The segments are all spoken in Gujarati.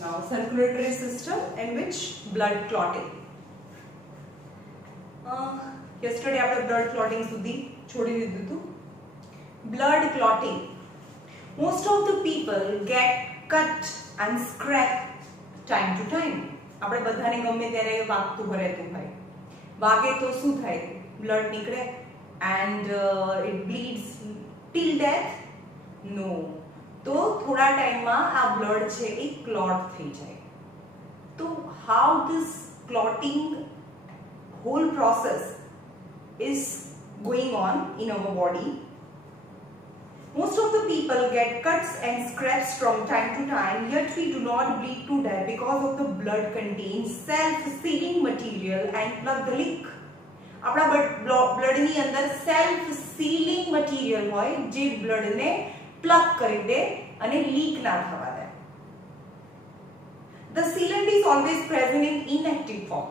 Now circulatory system and which blood clotting. Yesterday આપણે blood clotting સુધી છોડી દીધું હતું. Blood clotting. Most of the people get cut and scraped time to time. આપણે બધાને ગમે ત્યારે વાગતું રહેતું હોય. વાગે તો શું થાય? Blood નીકળે and it bleeds till death? No. તો થોડા ટાઈમમાં આ blood છે એ clot થઈ જાય. તો how this clotting whole process is going on in our body? Most of the people get cuts and scrapes from time to time, yet we do not bleed to death because of the blood contains self-sealing material and plug the leak. આપણા blood ની અંદર self-sealing material હોય જે blood ને plug કરી દે અને leak ના થવા દે. The sealant is always present in inactive form.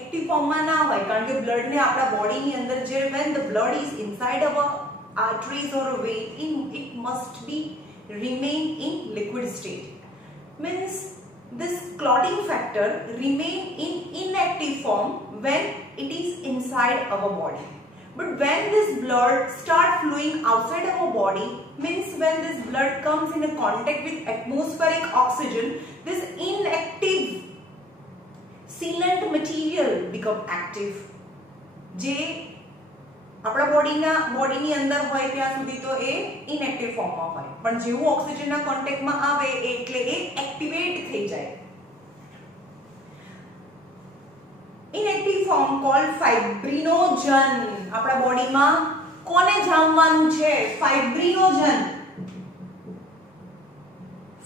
Active form માં ના હોય કારણ કે blood ને આપણા body ની અંદર જે when the blood is inside our arteries or a vein, it must be remain in liquid state. Means this clotting factor remain in inactive form when it is inside our body. But when this blood start flowing outside our body, means when this blood comes in a contact with atmospheric oxygen, this inactive sealant material become active. જે આપણા બોડીની અંદર હોય ત્યાં સુધી તો એ ઇનએક્ટિવ ફોર્મમાં હોય પણ જેવું ઓક્સિજનના કોન્ટેક્ટમાં આવે એટલે એ એક્ટિવેટ થઈ જાય. Inactive form called fibrinogen. આપણા બોડીમાં કોને જામવાનું છે? ફાઇબ્રિનોજન.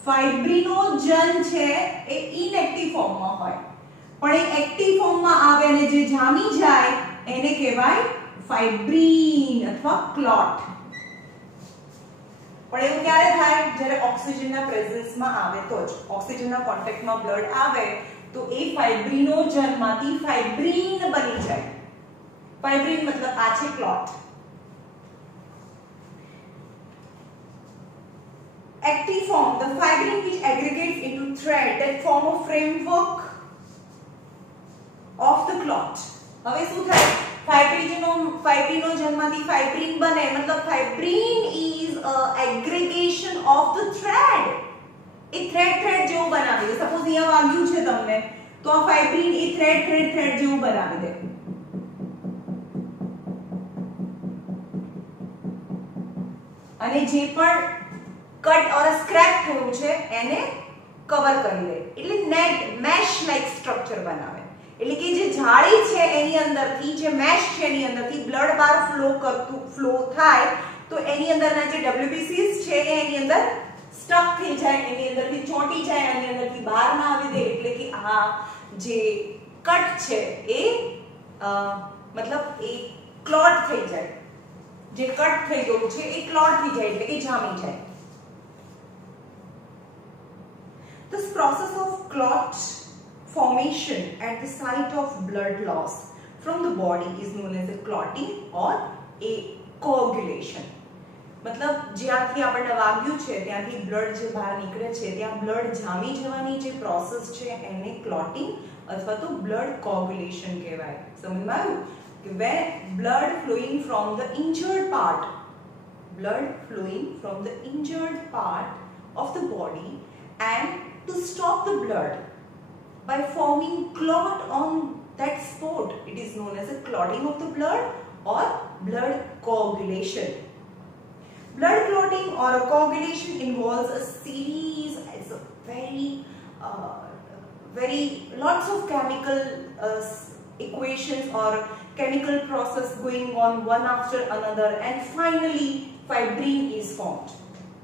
ફાઇબ્રિનોજન છે એ ઇનએક્ટિવ ફોર્મમાં હોય પણ એ એક્ટિવ ફોર્મમાં આવે અને જે જામી જાય એને કહેવાય ફાઇબ્રિન અથવા ક્લોટ. પણ એવું ક્યારે થાય? જ્યારે ઓક્સિજનના પ્રેઝન્સમાં આવે તો જ. ઓક્સિજનના કોન્ટેક્ટમાં બ્લડ આવે તો એ ફાઇબ્રિનોજનમાંથી ફાઇબ્રિન બની જાય. ફાઇબ્રિન મતલબ આ છે clot. Active form, the fibrin which aggregates into thread that form a framework of the clot. હવે શું થાય? ફાઇબ્રિનોજનમાંથી ફાઇબ્રિન બને મતલબ ફાઇબ્રિન is a aggregation of the thread. A thread જેવું બનાવી દે. સપોઝ અહીંયા વાગ્યું છે તમને તો આ ફાઇબ્રિન એ થ્રેડ જેવું બનાવી દે. અને જે પણ કટ ઓર સ્ક્રેપ થયું છે એને કવર કરી લે એટલે નેટ મેશ લાઈક સ્ટ્રક્ચર બનાવે. એટલે કે જે જાળી છે એની અંદરથી જે મેશ છે એની અંદરથી બ્લડ બાર ફ્લો થાય તો એની અંદરના જે WBCs છે એ એની અંદર સ્ટક થઈ જાય, એની અંદરથી ચોંટી જાય, એની અંદરથી બહાર ના આવી દે. એટલે કે આ જે કટ છે એ મતલબ એ ક્લોટ થઈ જાય. જે કટ થઈ ગયું છે એ ક્લોટ થઈ જાય એટલે કે જામી જાય. This process of clot formation at the site of blood loss from the body is known as a clotting or a coagulation. मतलब જ્યાંથી આપણને વાગ્યું છે ત્યાંથી બ્લડ જે બહાર નીકળે છે ત્યાં બ્લડ જામી જવાની જે પ્રોસેસ છે એને ક્લોટિંગ અથવા તો બ્લડ કોગ્યુલેશન કહેવાય. સમજમાં આવ્યું કે when blood flowing from the injured part of the body and to stop the blood by forming clot on that spot, it is known as a clotting of the blood or blood coagulation. Blood clotting or a coagulation involves a series, it's a very lots of chemical equations or chemical process going on one after another and finally fibrin is formed.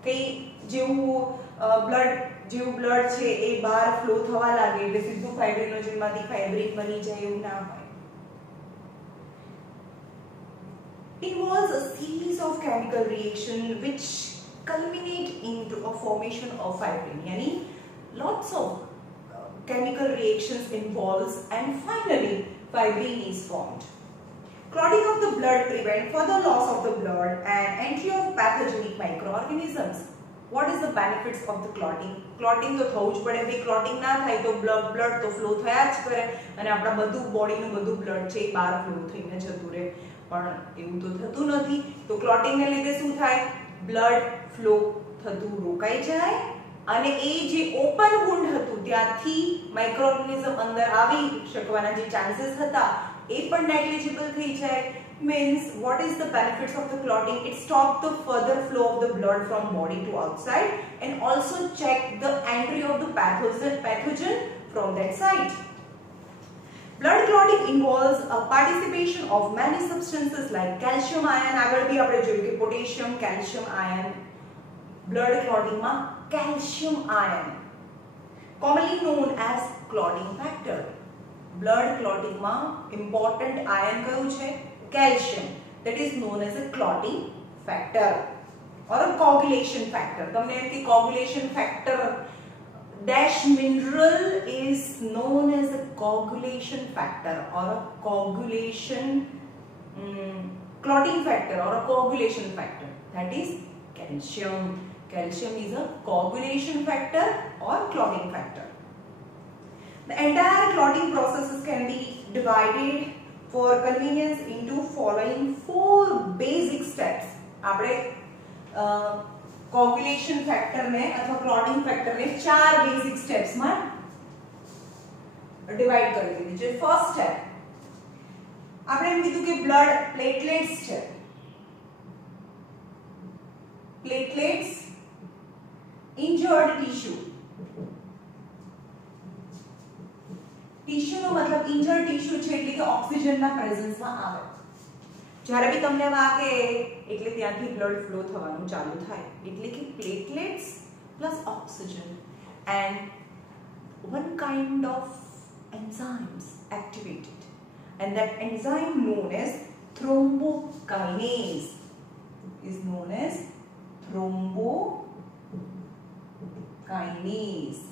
Okay, જેવું બ્લડ છે એ બહાર ફ્લો થવા લાગે એટલે સીધું ફાઇબ્રિનોજનમાંથી ફાઇબ્રિન બની જાય એવું ના હોય. Involves a series of chemical reaction which culminate into a formation of fibrin. Yani lots of chemical reactions involves and finally fibrin is formed. Clotting of the blood prevents further loss of the blood and entry of pathogenic microorganisms. What is the benefits of the clotting? Clotting તો થવું જ પડે ભાઈ, clotting ના થાય તો blood તો flow થયા જ કરે અને આપણા બધું બોડીનું બધું blood છે એ બહાર flow થઈને જતું રહે, પણ એવું તો થતું નથી. તો clotting ને લીધે શું થાય? blood flow થતું રોકાઈ જાય અને એ જે ઓપન wound હતું ત્યાંથી માઇક્રોઓર્ગેનિઝમ અંદર આવી શકવાના જે ચાન્સીસ હતા એ પણ negligible થઈ જાય. Means what is the benefits of the clotting? It stops the further flow of the blood from body to outside and also check the entry of the pathogen from that side. Blood clotting involves a participation of many substances like calcium ion. આગળ भी આપણે જોયું કે potassium, calcium ion. Blood clotting માં calcium ion, commonly known as clotting factor. Blood clotting માં important ion કયું છે? Calcium, that is known as a clotting factor or a coagulation factor. તમને એમ કે coagulation factor dash mineral is known as a coagulation factor or a coagulation clotting factor or a coagulation factor, that is calcium. Calcium is a coagulation factor or clotting factor. The entire clotting processes can be divided for convenience into following 4 basic steps. આપણે coagulation factor ને અથવા clotting factor ને 4 basic steps માં divide કરી દીધી છે. first step આપણે એમ કીધું કે blood platelets છે. platelets injured tissue. टिश्यू નો મતલબ ઇન્જર્ડ ટિશ્યુ છે એટલે કે ઓક્સિજન ના પ્રેઝન્સ માં આવે. જ્યારે બી તમને વાગે એટલે ત્યાંથી બ્લડ ફ્લો થવાનું ચાલુ થાય, એટલે કે platelets plus oxygen and one kind of enzymes activated, and that enzyme known as thrombokinase is known as thrombokinase.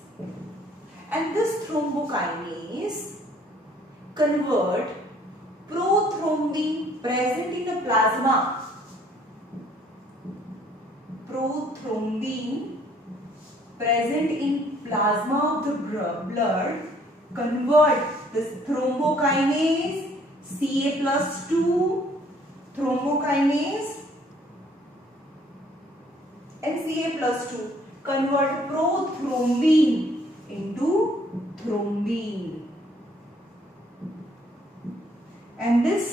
And this thrombokinase convert prothrombin present in the plasma, prothrombin present in plasma of the blood, convert this thrombokinase Ca+2 thrombokinase and Ca+2 convert prothrombin into thrombin, and this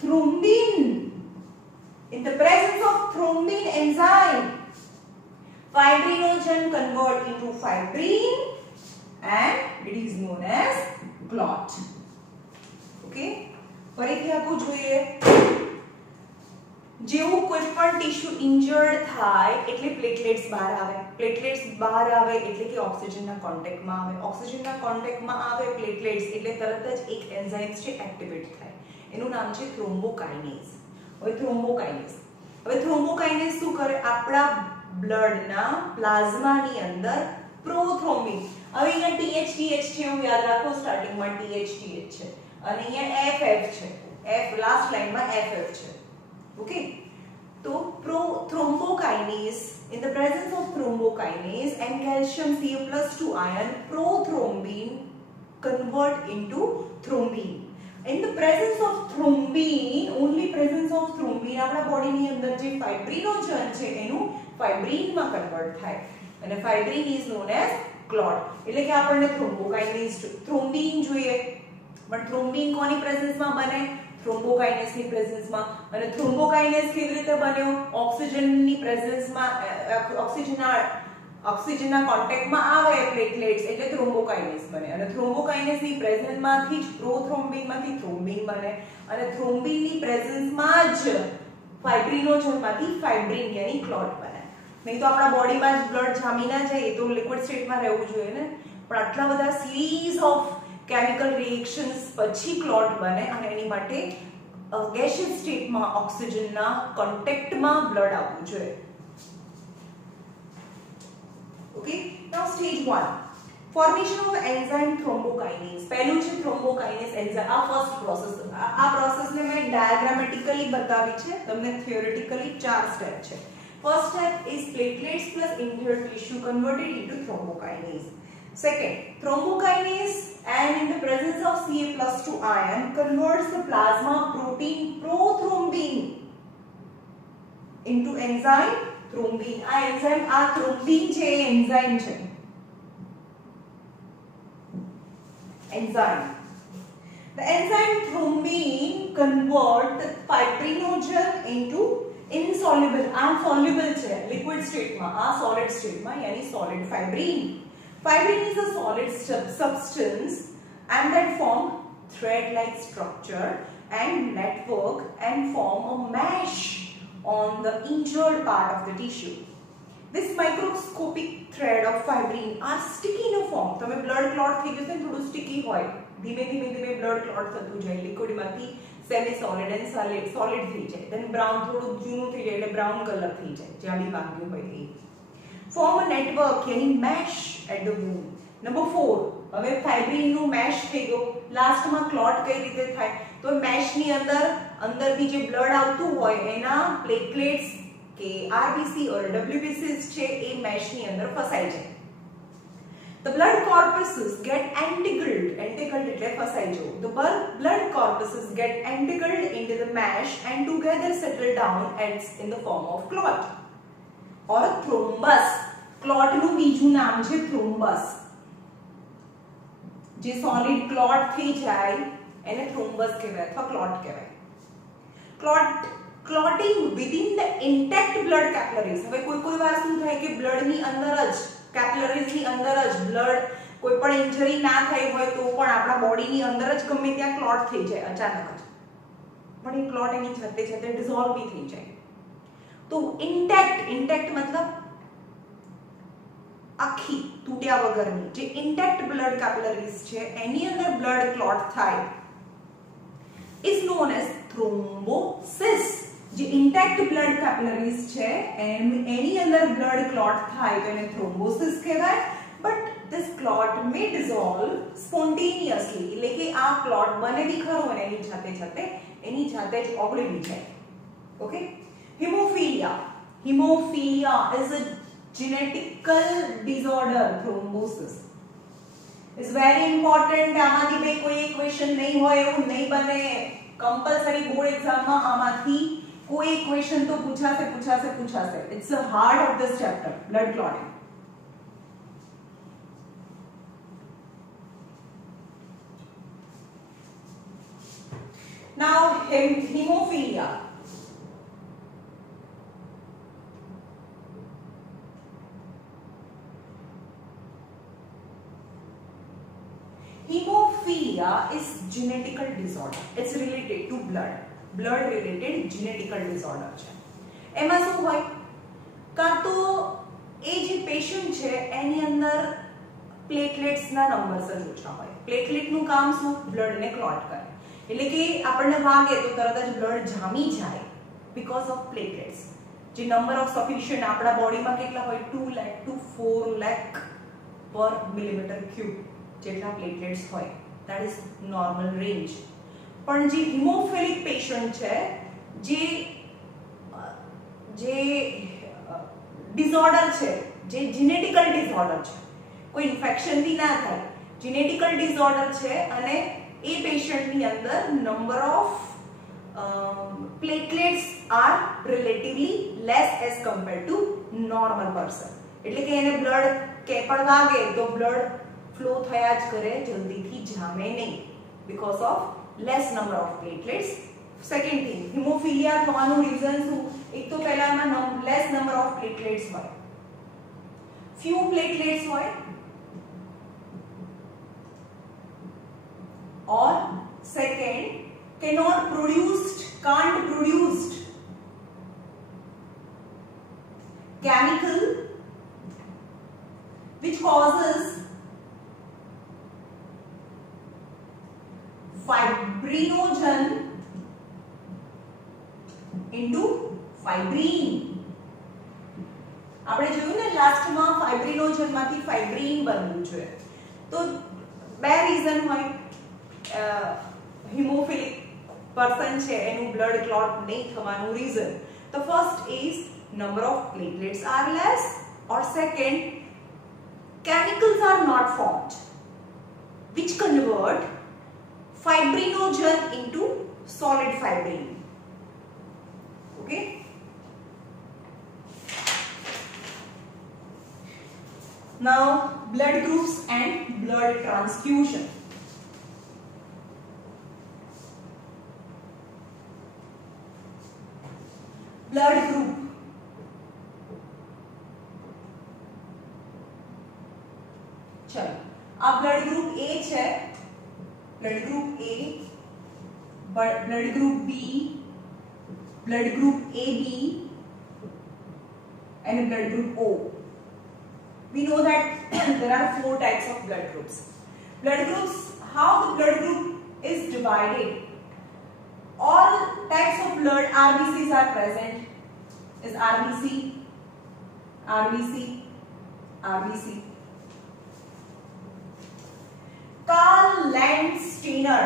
thrombin, in the presence of thrombin enzyme, fibrinogen convert into fibrin and it is known as clot. Okay, ફરીથી આપું જોઈએ. જેવું કોઈ પણ ટિશ્યુ ઇન્જર્ડ થાય એટલે પ્લેટલેટ્સ બહાર આવે. પ્લેટલેટ્સ બહાર આવે એટલે કે ઓક્સિજનના કોન્ટેક્ટમાં આવે. ઓક્સિજનના કોન્ટેક્ટમાં આવે પ્લેટલેટ્સ એટલે તરત જ એક એન્ઝાઇમ્સ છે એક્ટિવેટ થાય. એનું નામ છે થ્રોમ્બોકાઇનેઝ. હવે થ્રોમ્બોકાઇનેઝ શું કરે? આપણા બ્લડના પ્લાઝમાની અંદર પ્રોથ્રોમ્બિન. હવે અહીંયા TH છે, હું યાદ રાખો સ્ટાર્ટિંગમાં TH છે અને અહીંયા FF છે. F લાસ્ટ લાઈનમાં FF છે. Okay, so thrombokinase, in the presence of thrombokinase and calcium Ca+2 ion, prothrombin convert into thrombin. In the presence of thrombin, only presence of thrombin, આપણા બોડીની અંદર જે ફાઇબ્રિનોજન છે એનું ફાઇબ્રિનમાં કન્વર્ટ થાય અને ફાઇબ્રિન is known as clot. એટલે કે આપણને થ્રોમ્બોકાઇનેઝ થ્રોમ્બિન જોઈએ, પણ થ્રોમ્બિન કોની પ્રેઝન્સમાં બને? થ્રોમ્બોકાઇનેઝની પ્રેઝન્સમાં. અને થ્રોમ્બોકાઇનેઝ કેવી રીતે બન્યો? ઓક્સિજનની પ્રેઝન્સમાં ઓક્સિજનના કોન્ટેક્ટમાં આવે પ્લેટલેટ્સ એટલે થ્રોમ્બોકાઇનેઝ બને અને થ્રોમ્બોકાઇનેઝની પ્રેઝન્સમાંથી જ પ્રોથ્રોમ્બિનમાંથી થ્રોમ્બિન બને અને થ્રોમ્બિનની પ્રેઝન્સમાં જ ફાઇબ્રિનોજનમાંથી ફાઇબ્રિન યાની ક્લોટ બને. નહીં તો આપણા બોડીમાં જ બ્લડ જામી ના જાય, એ તો લિક્વિડ સ્ટેટમાં રહેવું જોઈએ ને, પણ આટલા બધા સિરીઝ ઓફ કેમિકલ રિએક્શન્સ પછી ક્લોટ બને અને એની માટે ગેસિયસ સ્ટેટમાં ઓક્સિજનના કોન્ટેક્ટમાં બ્લડ આવવું જોઈએ. Okay, now stage 1, formation of enzyme thrombokinase. પહેલું છે thrombokinase enzyme. આ ફર્સ્ટ પ્રોસેસ. આ પ્રોસેસને મેં ડાયાગ્રામેટિકલી બતાવી છે, તમને થિયોરેટિકલી 4 સ્ટેપ છે. First step is platelets plus injured tissue converted into thrombokinase. Second, thrombokinase and in the presence of Ca+2 ion converts the plasma protein prothrombin into enzyme thrombin. આ enzyme આ thrombin છે એ enzyme છે. Enzyme. The enzyme thrombin convert fibrinogen into insoluble. આ soluble છે liquid state માં, આ solid state માં यानी solid fibrin. Fibrin is a solid substance and that form thread-like structure and network and form a mesh on the injured part of the tissue. This microscopic thread of fibrin are sticky in a form. તમે blood clot થઈ જશે ને થોડું sticky હોય, ધીમે ધીમે ધીમે blood clot થતું જાય, liquid માંથી semi solid and solid થઈ જાય, then brown થોડું જૂનું થઈ જાય એટલે brown color થઈ જાય, જાડી વાગ્યું હોય એ. Form a network यानी mesh at the wound. Number 4, હવે ફાઇબ્રિન નું મેશ થઈ ગયો, લાસ્ટ માં ક્લોટ કઈ રીતે થાય? તો મેશ ની અંદરથી જે બ્લડ આવતું હોય એના પ્લેટલેટ્સ કે આરબીસી ઓર ડબ્લ્યુબીસીસ છે એ મેશ ની અંદર ફસાઈ જાય. The blood corpuscles get entangled એટલે ફસાઈ જવું. The blood corpuscles get entangled into the mesh and together settle down in the form of clot or thrombus. Clot નું બીજું નામ છે થ્રોમ્બસ. જે સોલિડ ક્લોટ થઈ જાય એને થ્રોમ્બસ કહેવાય અથવા ક્લોટ કહેવાય. Clotting within the intact blood capillaries. હવે કોઈ વાર શું થાય કે બ્લડ ની અંદર જ કેપિલરીઝ ની અંદર જ બ્લડ કોઈ પણ ઇન્જરી ના થઈ હોય તો પણ આપણા બોડી ની અંદર જ ગમે ત્યાં ક્લોટ થઈ જાય અચાનક જ, પણ એ ક્લોટ એની જાતે ડિસોલ્વ બી થઈ જાય. તો ઇન્ટેક્ટ મતલબ આખી તૂટ્યા વગરની જે ઇન્ટેક્ટ બ્લડ કેપિલરીઝ છે એની અંદર બ્લડ ક્લોટ થાય is known as thrombosis. જે ઇન્ટેક્ટ બ્લડ કેપિલરીઝ છે એની અંદર બ્લડ ક્લોટ થાય તો એને થ્રોમ્બોસિસ કહેવાય. But this clot may dissolve spontaneously, એટલે કે આ ક્લોટ બને બી ખરો અને એની જાતે જ ઓગળી બી જાય. Okay. Haemophilia is a genetical disorder. Thrombosis is very important. આમાંથી બે કોઈ એક ક્વેશ્ચન નહીં હોય એવું નહીં બને. કમ્પલસરી બોર્ડ એક્ઝામ માં આમાંથી કોઈ એક ક્વેશ્ચન તો પૂછાશે. It's the heart of this chapter, blood clotting. Now hemophilia. Hemophilia is genetical disorder. It's related to blood related genetical disorder છે. એમાં શું હોય? કાં તો એ જે પેશન્ટ છે એની અંદર પ્લેટલેટ્સ ના નંબર્સ જ ઓછા હોય. પ્લેટલેટ નું કામ શું? બ્લડ ને ક્લોટ કરે. એટલે કે આપણને વાગે તો તરત જ બ્લડ જામી જાય because of platelets. જે નંબર ઓફ સફિશિયન્ટ આપણા બોડીમાં કેટલા હોય? 2 lakh to 4 lakh per millimeter cube જેટલા પ્લેટલેટ્સ હોય. that is normal range. પણ જે હિમોફિલિક પેશન્ટ છે જે ડિસઓર્ડર છે, જે જેનેટિકલ ડિસઓર્ડર છે, કોઈ ઇન્ફેક્શન બી ના થાય, જેનેટિકલ ડિસઓર્ડર છે અને એ પેશન્ટની અંદર number of platelets are relatively less as compared to normal person. એટલે કે એને બ્લડ કે પણ વાગે તો બ્લડ ફ્લો થયા જ કરે, જલ્દીથી જામે નહીં because of less number of platelets. Second thing, haemophilia થવાનું રીઝન શું? એક તો પહેલામાં less number of platelets હોય, few platelets હોય, or second can't produced chemical which causes fibrinogen into fibrin. આપણે જોયું ને લાસ્ટમાં ફાઇબ્રિનોજન માંથી ફાઇબ્રિન બનવું જોઈએ. તો બે રીઝન હોય હિમોફિલિક પર્સન છે એનું બ્લડ ક્લોટ નહીં થવાનું reason. The first is number of platelets are less, or second, chemicals are not formed which convert fibrinogen into solid fibrin. Okay. Now blood groups and blood transfusion. Blood group. चलो अब ब्लड ग्रुप ए है, blood group A, blood group B, blood group A B and blood group O. We know that there are 4 types of blood groups. Blood groups, how the blood group is divided. All types of blood RBCs are present. Is RBC, RBC, RBC. Karl Landsteiner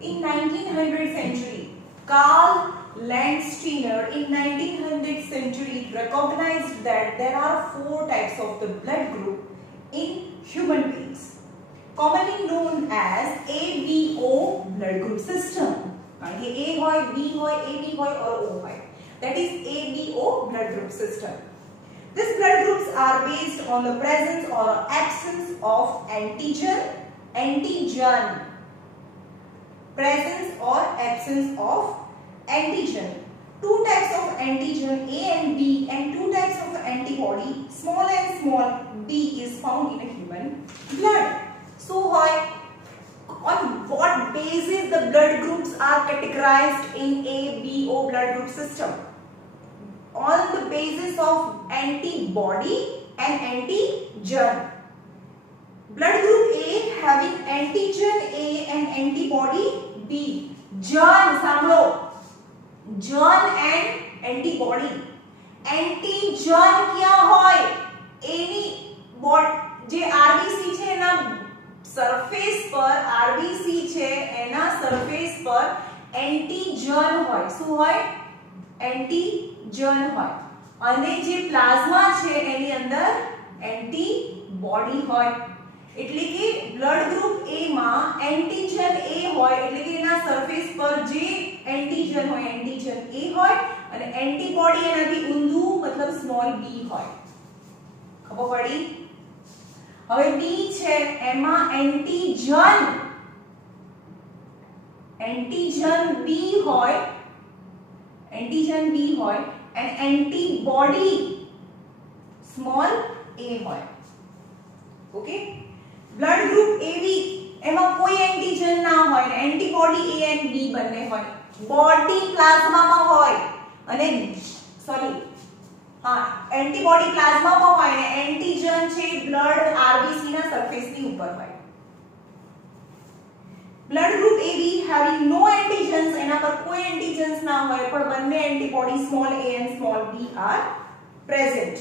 in 1900 century, Karl Landsteiner in 1900 century recognized that there are 4 types of the blood group in human beings, commonly known as ABO blood group system. A hoy, B hoy, AB hoy or O hoy. That is ABO blood group system. These blood groups are based on the presence or absence of antigen, presence or absence of antigen. 2 types of antigen A and B and 2 types of antibody small and small b is found in a human blood. So on what basis the blood groups are categorized in ABO blood group system? On the basis of antibody and antigen. Blood group A having antigen A and antibody B. Germ, samlo. Germ and antibody. Antigen क्या होय? Any body जे RBC છે એના સરફેસ પર RBC છે એના સરફેસ પર એન્ટીજન હોય. શું હોય? એન્ટીજન હોય. અને જે પ્લાઝમા છે એની અંદર એન્ટીબોડી હોય. એટલે કે બ્લડ ગ્રુપ A માં એન્ટીજન A હોય એટલે કે એના સરફેસ પર જે એન્ટીજન હોય એન્ટીજન A હોય અને એન્ટીબોડી એનાથી ઊંધું મતલબ સ્મોલ b હોય. ખબર પડી? હવે B છે એમાં એન્ટીજન B હોય and antibody small a હોય. Okay. Blood group AB એમાં કોઈ એન્ટીજન ના હોય ને એન્ટીબોડી A and B બંને હોય. બોડી પ્લાઝમામાં હોય અને એન્ટીબોડી પ્લાઝમામાં હોય ને એન્ટીજન છે બ્લડ RBC ના સરફેસની ઉપર હોય. Blood group AB having no antigens એના પર કોઈ એન્ટીજન્સ ના હોય પણ બંને antibody small a and small b are present.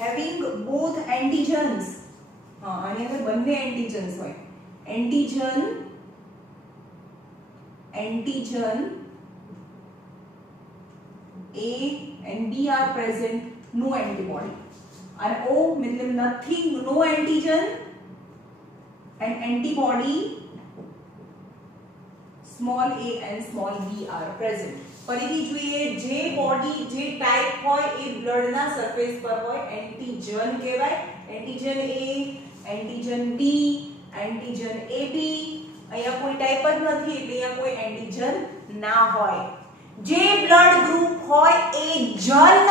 Having both antigens. આની અંદર બંને એન્ટીજન્સ હોય. Antigen A and B are present, no antibody. And O means nothing, no antigen and antibody small a and small b are present. ફરીથી જોઈએ જે બોડી જે ટાઈપ હોય એ બ્લડ ના સરફેસ પર હોય એન્ટીજન કહેવાય. Antigen A, antigen B, antigen AB. અહીંયા કોઈ ટાઈપ જ નથી એટલે અહીંયા કોઈ એન્ટીજન ના હોય. જે બ્લડ ગ્રુપ હોય એ જન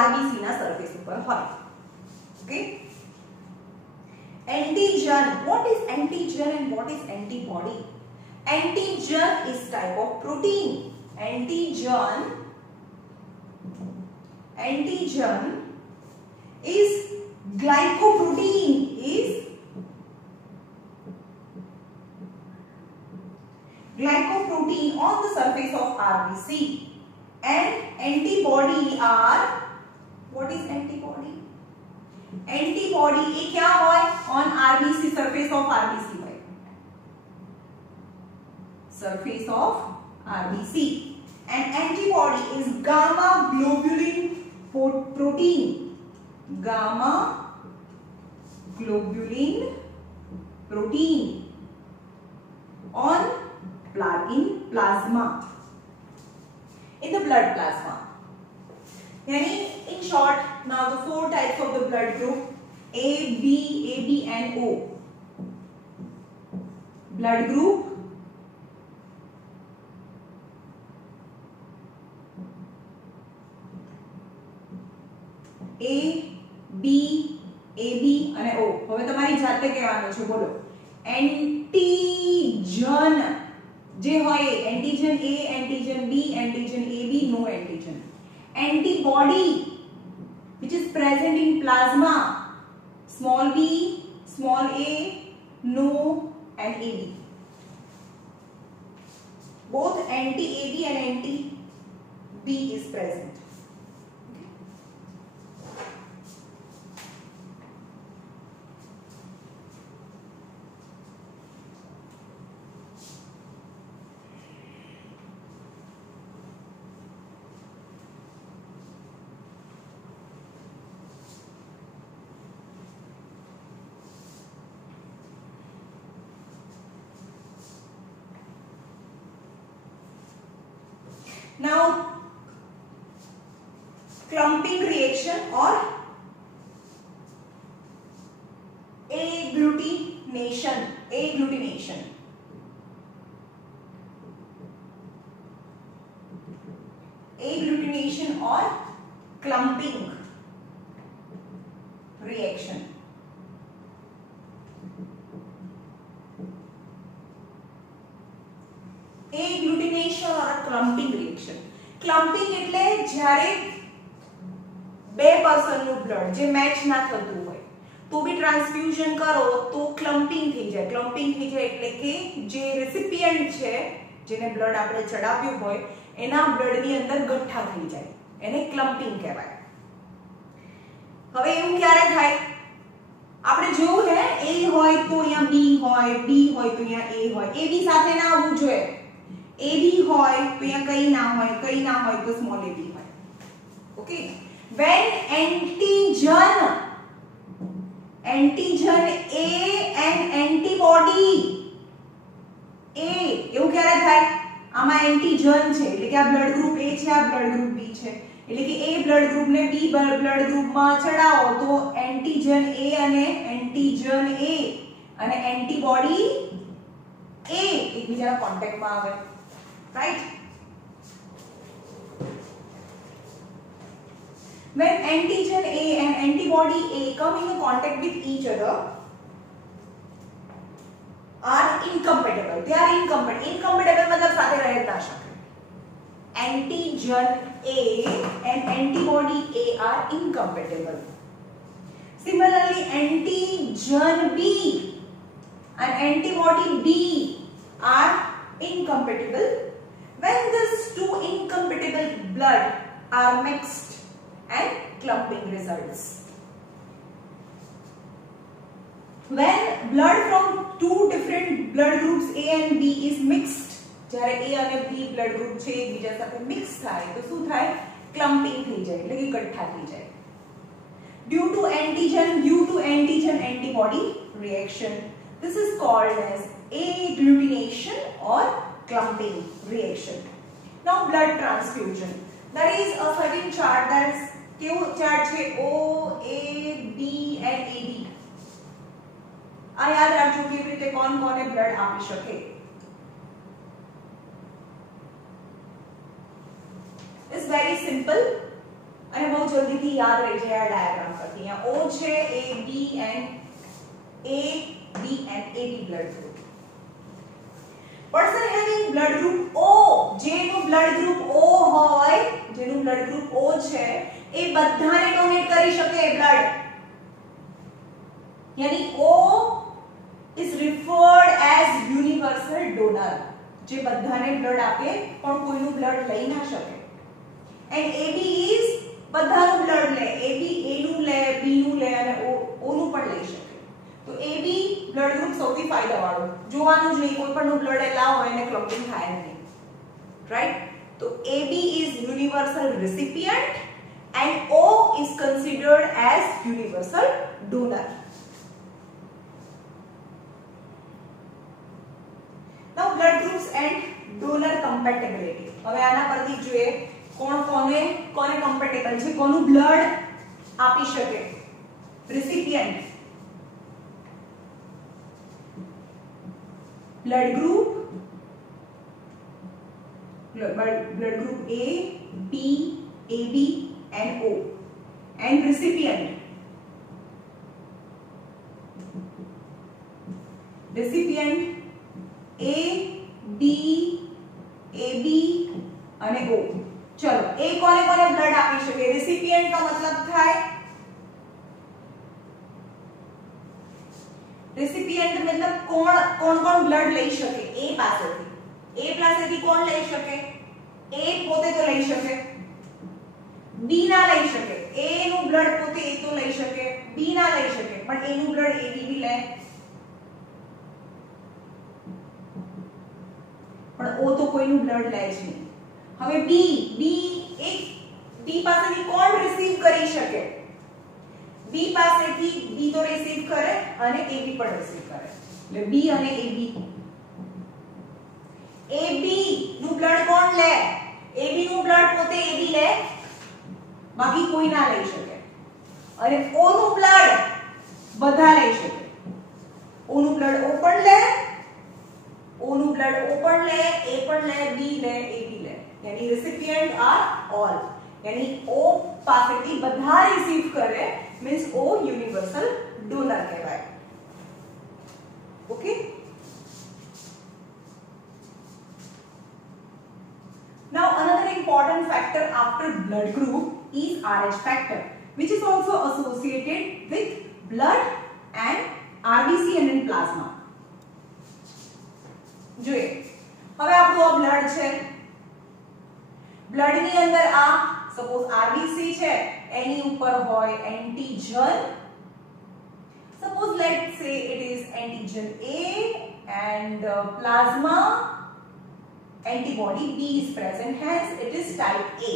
RBC ના સરફેસ ઉપર હોય. Okay. Antigen. What is antigen and what is antibody? Antigen is type of protein. Antigen is glycoprotein. Glycoprotein on the surface of RBC. And antibody are, what is antibody? Antibody એ ક્યાં હોય on RBC surface of RBC હોય surface of RBC and antibody is gamma globulin protein gamma globulin protein on in plasma in the blood plasma. Yani in short, now the four types of the blood group A, B, AB and O. Blood group A, B, AB અને O. હવે તમારી જાતે કહેવાનું છે બોલો. એન્ટીજન જે હોય antigen A, antigen B, antigen AB, no antigen. Antibody which is present in plasma, small b, small a, no and AB. Both anti-AB and anti-B is present. Now, clumping reaction or agglutination. Agglutination. Agglutination or clumping reaction. Agglutination or a clumping reaction. Clumping એટલે જ્યારે બે પર્સન નું બ્લડ જે મેચ ના થતું હોય તો બી ટ્રાન્સફ્યુઝન કરો તો ક્લમ્પિંગ થઈ જાય. ક્લમ્પિંગ થઈ જાય એટલે કે જે રેસિપિયન્ટ છે જેને બ્લડ આપણે ચડાવ્યું હોય એના બ્લડની અંદર ગઠ્ઠા થઈ જાય, એને ક્લમ્પિંગ કહેવાય. હવે એવું ક્યારે થાય? આપણે જોયું ને A હોય તો અહીંયા B હોય, B હોય તો અહીંયા A હોય. AB સાથે ના આવવું જોઈએ. AB હોય તો અહીંયા કઈ ના હોય તો સ્મોલ ab હોય. Okay, when antigen A and antibody A એવું ક્યારે થાય? આમાં એન્ટીજન છે એટલે કે આ બ્લડ ગ્રુપ A છે, આ બ્લડ ગ્રુપ B છે, એટલે કે A બ્લડ ગ્રુપ ને B બ્લડ ગ્રુપમાં ચડાવો તો એન્ટીજન A અને એન્ટીબોડી A એકબીજાના કોન્ટેક્ટમાં આવે. Right? When antigen A and antibody A come in contact with each other, are incompatible. They are incompatible. Incompatible मतलब साथे रह ना सके. Antigen A and antibody A are incompatible. Similarly, antigen B and antibody B are incompatible. When these two incompatible blood are mixed and clumping results. When blood from two different blood groups A and B is mixed, જ્યારે A અને B blood group છે એકબીજા સાથે મિક્સ થાય તો શું થાય? ક્લમ્પિંગ થઈ જાય એટલે કે ગઠ્ઠા થઈ જાય. Due to antigen antibody reaction, this is called as agglutination or clumping reaction. Now blood transfusion. There is a certain chart, that is કેવો ચાર્ટ છે? O, A, B and AB. આ યાદ રાખજો કેવી રીતે કોણ કોને બ્લડ આપી શકે. It's very simple અને બહુ જલ્દીથી યાદ રહી જાય આ ડાયાગ્રામ પરથી. અહીંયા O છે, A, B and AB blood group. Person having blood group O, જેનું blood group O હોય, જેનું blood group O છે એ બધાને ડોનેટ કરી શકે બ્લડ. यानी O is referred as universal donor, જે બધાને બ્લડ આપે પણ કોઈનું બ્લડ લઈ ના શકે. And AB is બધાનું બ્લડ લે. AB A નું લે, B નું લે અને O બી બ્લડ ગ્રુપ સૌથી ફાયદાવાળું, જોવાનું જ નહીં, કોઈ પણનું બ્લડ એલાવ હોય એને ક્લોટિંગ થાય નહીં, રાઈટ? તો AB is universal recipient and O is considered as universal donor. Now blood groups and donor compatibility. હવે આના પરથી જોઈએ કોણ કોને compatible છે, કોનું બ્લડ આપી શકે. recipient blood group A, B, AB and O, and recipient A, B, AB અને O. ચલો એ કોને બ્લડ આપી શકે? રેસિપિયન્ટ નો મતલબ થાય, રેસિપિયન્ટ મતલબ કોણ બ્લડ લઈ શકે? A પાસેથી કોણ લઈ શકે? A પોતે તો લઈ શકે, B ના લઈ શકે. A નું બ્લડ પોતે A તો લઈ શકે, B ના લઈ શકે, પણ A નું બ્લડ AB બી લે, પણ O તો કોઈનું બ્લડ લે જ નહીં. હવે B પાસેથી કોણ રિસીવ કરી શકે? B પાસેથી B તો રિસીવ કરે અને AB પણ રિસીવ કરે, એટલે B અને AB નું બ્લડ કોણ લે? AB નું બ્લડ પોતે AB લે, બાકી કોઈ ના લઈ શકે. અને O નું બ્લડ બધા લઈ શકે. O નું બ્લડ O પણ લે, O નું બ્લડ O પણ લે, A પણ લે, B લે, AB લે. यानी रेसिपिएंट आर ऑल, यानी O પાસેથી બધા રિસીવ કરે, मींस O यूनिवर्सल डोनर કહેવાય. Okay. Now another important factor after blood group is RH factor, which is also associated with blood and RBC and in plasma. જોઈએ હવે આપણું આ બ્લડ છે, બ્લડ ની અંદર આ સપોઝ RBC છે, એની ઉપર હોય antigen. Suppose let's say it is antigen A and plasma antibody B is present, hence it is type A,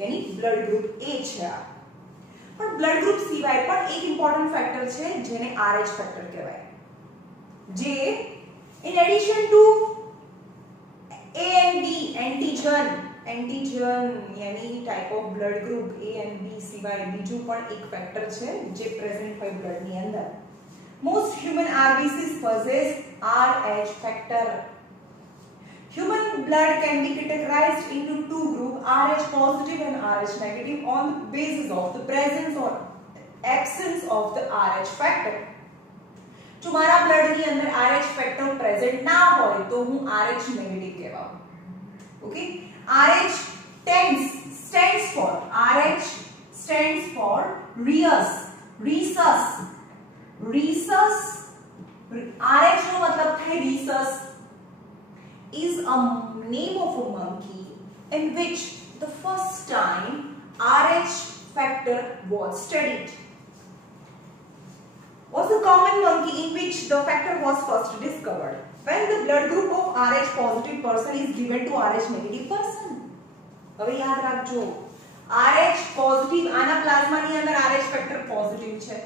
यानी blood group A છે. પણ blood group સિવાય પણ એક important factor છે જેને RH factor કહેવાય, જે in addition to A and B antigen यानी type of blood group A and B સિવાય બીજું પણ એક factor છે જે present હોય blood ની અંદર. Most human RBCs possess RH factor. Human blood can be categorized into two groups, RH positive and RH negative, on the basis of the presence or absence of the RH factor. જો મારા બ્લડ ની અંદર RH factor present ના હોય તો હું RH negative કહેવાઉં. Okay, RH stands for rhesus. RH નો મતલબ થાય rhesus is a name of a monkey in which the first time RH factor was studied. Was a common monkey in which the factor was first discovered. When the blood group of RH positive person is given to RH negative person. હવે યાદ રાખજો, RH positive આના પ્લાઝમા ની અંદર RH factor positive છે,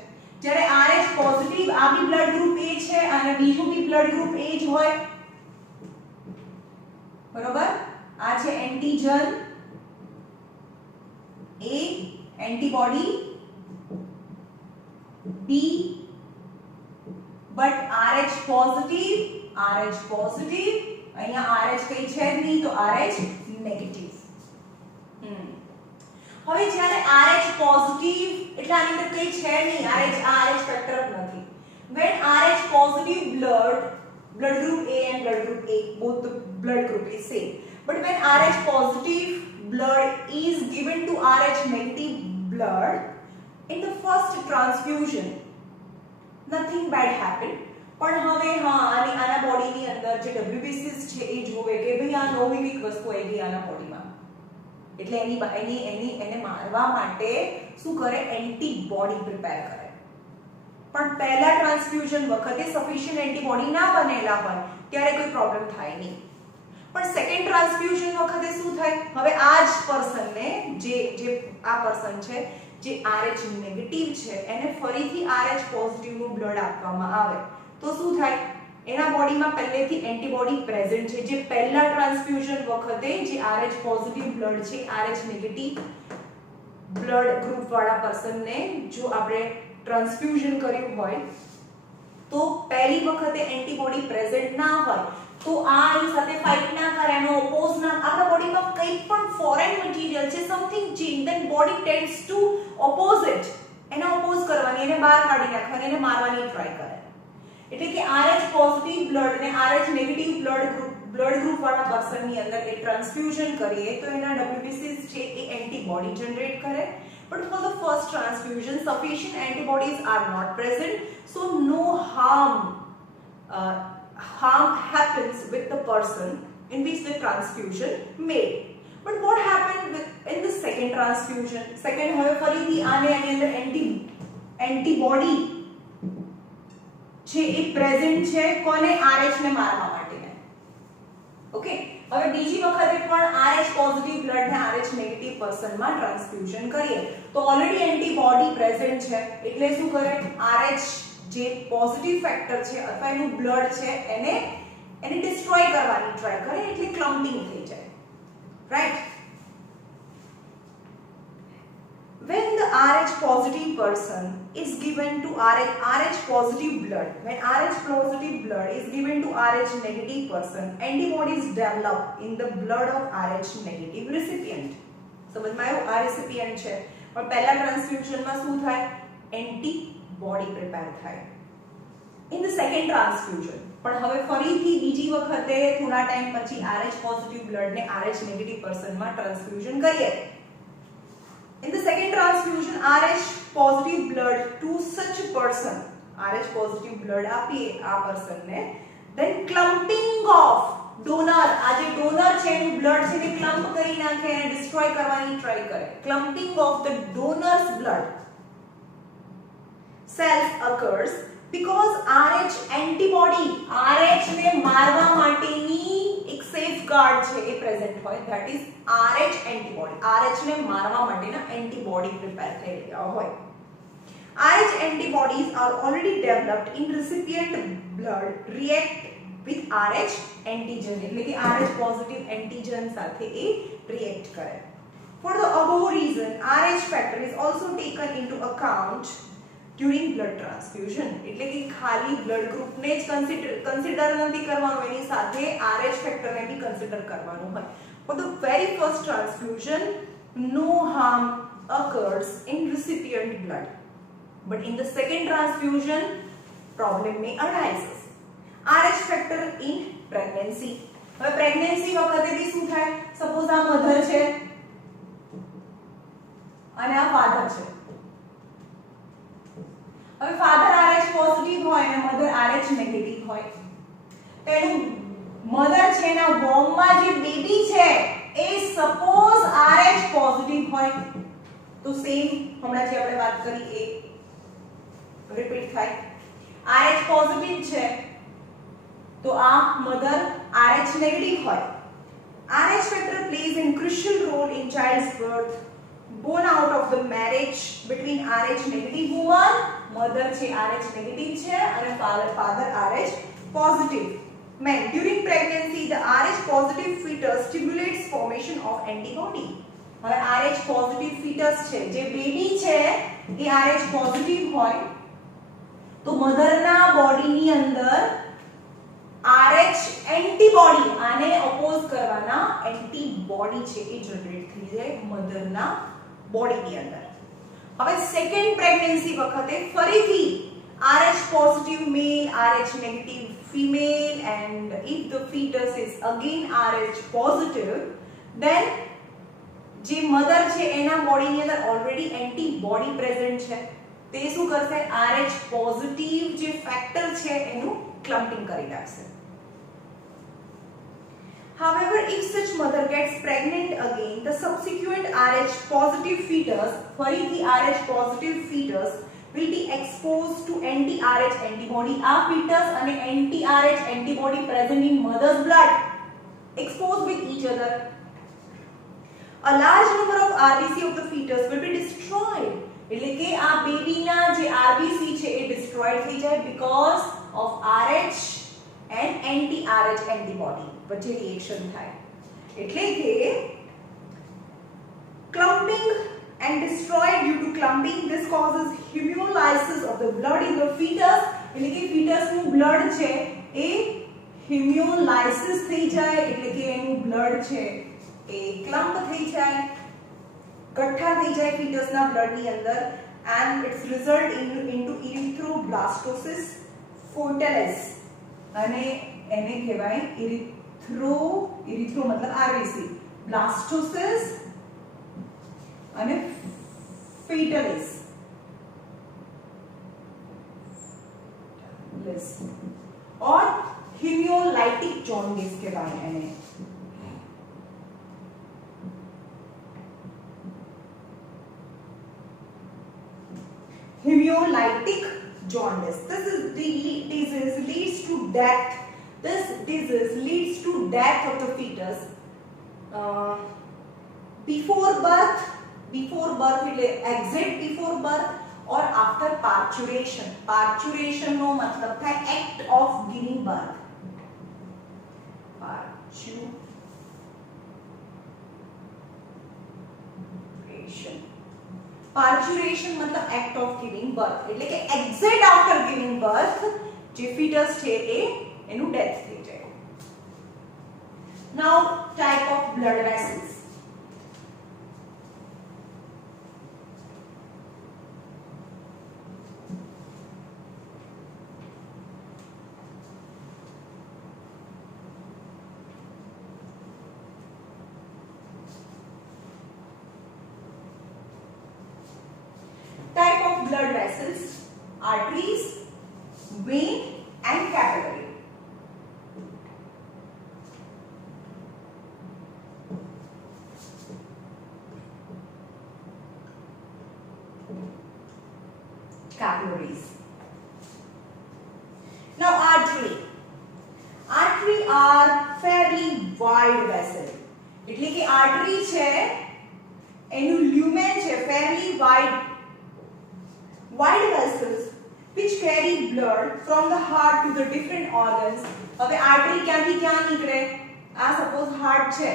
જ્યારે RH positive આ બી blood group A છે અને બીજું બી blood group A જ હોય, બરોબર? આ છે antigen A, antibody B, but RH positive અહીંયા RH કઈ છે જ નહીં તો RH નેગેટિવ. હવે જ્યારે RH પોઝિટિવ એટલે આની અંદર કઈ છે નહીં, RH ફેક્ટર જ નથી. when RH positive blood group A and blood group A, both the blood group is same, but when RH positive blood is given to RH negative blood in the first transfusion, nothing bad happened. પણ હવે હા આના બોડીની અંદર જે WBCs છે એ જોવે કે ભાઈ આ નવી કઈક વસ્તુ આવી ગઈ આના બોડીમાં, એટલે એને મારવા માટે શું કરે? એન્ટીબોડી પ્રિપેર કરે. પણ પહેલા ટ્રાન્સફ્યુઝન વખતે સફિશિયન્ટ એન્ટીબોડી ના બનેલા હોય ત્યારે કોઈ પ્રોબ્લેમ થાય નહીં. પણ સેકન્ડ ટ્રાન્સફ્યુઝન વખતે શું થાય? હવે આ જ પર્સનને જે આ પર્સન છે જે RH નેગેટિવ છે એને ફરીથી RH પોઝિટિવ નું બ્લડ આપવામાં આવે તો શું થાય? એના બોડીમાં પહેલેથી એન્ટીબોડી પ્રેઝન્ટ છે. જે પહેલા ટ્રાન્સફ્યુઝન વખતે જે RH પોઝિટિવ બ્લડ છે RH નેગેટિવ બ્લડ ગ્રુપ વાળા પર્સનને જો આપણે ટ્રાન્સફ્યુઝન કર્યું હોય તો પહેલી વખતે એન્ટીબોડી પ્રેઝન્ટ ના હોય તો આ એની સાથે ફાઇટ ના કરે, એનો ઓપોઝ ના, આપણા બોડીમાં કંઈ પણ ફોરેન મટીરીયલ છે, something change, then body tends to oppose it, એને ઓપોઝ કરવાની, એને બહાર કાઢી નાખવાની, એને મારવાની ટ્રાય કરે. એટલે કે RH પોઝિટિવ બ્લડ ને RH નેગેટિવ બ્લડ ગ્રુપ વાળા પર્સનની અંદર એ ટ્રાન્સફ્યુઝન કરીએ તો એના WBCs છે એ એન્ટીબોડી જનરેટ કરે. But for the first transfusion, sufficient antibodies are not present, so no harm happens with the person in which the transfusion made. But what happened in the second transfusion? Second, હવે ફરીથી આને એની અંદર એન્ટીબોડી છે એ પ્રેઝન્ટ છે કોને? RH ને મારવા માટે. ઓકે, હવે બીજી વખતે પણ RH પોઝિટિવ બ્લડ ને RH નેગેટિવ પર્સનમાં ટ્રાન્સફ્યુઝન કરીએ તો ઓલરેડી એન્ટીબોડી પ્રેઝન્ટ છે એટલે શું કરે? RH જે પોઝિટિવ ફેક્ટર છે અથવા એનું બ્લડ છે એને ડિસ્ટ્રોય કરવાની ટ્રાય કરે એટલે ક્લમ્પિંગ થઈ જાય. Right? When the RH positive person is given to RH positive blood, when RH positive blood is given to RH negative person, antibodies develop in the blood of RH negative recipient. સમજમાં આવ્યું? આ recipient છે પણ પહેલા ટ્રાન્સફ્યુઝનમાં શું થાય? એન્ટીબોડી પ્રિપેર થાય. In the second transfusion, પણ હવે ફરીથી બીજી વખતે થોડા ટાઈમ પછી RH પોઝિટિવ બ્લડ ને RH નેગેટિવ પર્સનમાં ટ્રાન્સફ્યુઝન કરીએ. In the second transfusion, RH positive blood to such a person, RH positive blood આપીએ આ પર્સનને, then clumping of donor, આ જે ડોનર છે એનું બ્લડ છે તે ક્લમ્પ કરી નાખે અને ડિસ્ટ્રોય કરવાની ટ્રાય કરે. Clumping of the donor's blood cells occurs because RH antibody, RH ને મારવા માટેની એક સેફગાર્ડ છે એ પ્રેઝન્ટ હોય, that is RH antibody. RH ને મારવા માટેના એન્ટીબોડી પ્રિપેર થઈ રહ્યા હોય. RH antibodies are already developed in recipient blood react with RH antigen, એટલે કે RH positive antigen સાથે એ રિએક્ટ કરે. For the above reason, RH factor is also taken into account during blood transfusion. એટલે કે ખાલી બ્લડ ગ્રુપને જ કન્સિડર નથી કરવાનું, એની સાથે RH ફેક્ટરને બી કન્સિડર કરવાનું હોય. For the very first transfusion, no harm occurs in recipient blood. But in the second transfusion, problem may arise. RH factor in pregnancy. હવે પ્રેગ્નન્સી વખતે બી શું થાય? સપોઝ આ મધર છે અને આ ફાધર છે. હવે ફાધર RH પોઝિટિવ હોય અને મધર RH નેગેટિવ હોય તો એનું મધર છે એના વોર્મમાં જે બેબી છે એ સપોઝ RH પોઝિટિવ હોય તો સેમ હમણાં જે આપણે વાત કરી એ રિપીટ થાય. RH પોઝિટિવ છે તો આ મધર RH નેગેટિવ હોય. RH factor plays a crucial role in child's birth born out of the marriage between RH negative woman, mother છે RH negative છે અને father RH positive man. During pregnancy, the RH positive fetus stimulates formation of antibody. હવે RH positive fetus છે જે બેબી છે એ RH positive હોય તો મધરના બોડીની અંદર RH એન્ટીબોડી આને ઓપોઝ કરવાના એન્ટીબોડી છે એ જનરેટ થઈ જાય મધરના બોડીની અંદર. હવે સેકન્ડ પ્રેગ્નન્સી વખતે ફરીથી RH positive male, RH negative female, and if the fetus is again RH positive, then જે મધર છે એના બોડીની અંદર ઓલરેડી એન્ટીબોડી પ્રેઝન્ટ છે તે શું કરશે? RH પોઝિટિવ જે ફેક્ટર છે એનું ક્લમ્પિંગ કરી નાખશે. However, if such mother gets pregnant again, the subsequent RH positive fetus, ફરીથી RH positive fetus will be exposed to anti-RH antibody. આ fetus અને anti-RH antibody present in mother's blood exposed with each other. A large number of RBC of the fetus will be destroyed. એટલે કે આ બેબીના જે RBC છે એ destroyed થઈ જાય because of RH and anti-RH antibody વચ્ચે રિએક્શન થાય. એટલે કે clumping and destroyed due to clumping, this causes hemolysis of the blood in the fetus. એટલે કે fetus નું blood છે એ hemolysis થઈ જાય, એટલે કે એનું blood છે એ clump થઈ જાય, ગઠ્ઠા થઈ જાય fetus ના blood ની અંદર, and its result into erythroblastosis foetalis. અને એને કહેવાય erythro मतलब RBC, blastosis અને fetalis और hemolytic jaundice કહેવાય એને. Hemolytic jaundice. This disease leads to death. This disease leads to death of the fetus before birth, exit before birth or after parturition. Parturition નો મતલબ થાય act of giving birth. Parturition मतलब act of giving birth. એટલે કે exit after giving birth જે fetus છે એ એનું death થઈ જાય. Now type of blood vessels. Type of blood vessels: arteries, vein and capillary. Capillaries. Now artery are fairly wide vessel. એટલે કે artery છે એનું lumen છે fairly wide vessels which carry blood from the heart to the different organs. હવે artery ક્યાંથી ક્યાં નીકળે? આ સપોઝ હાર્ટ છે.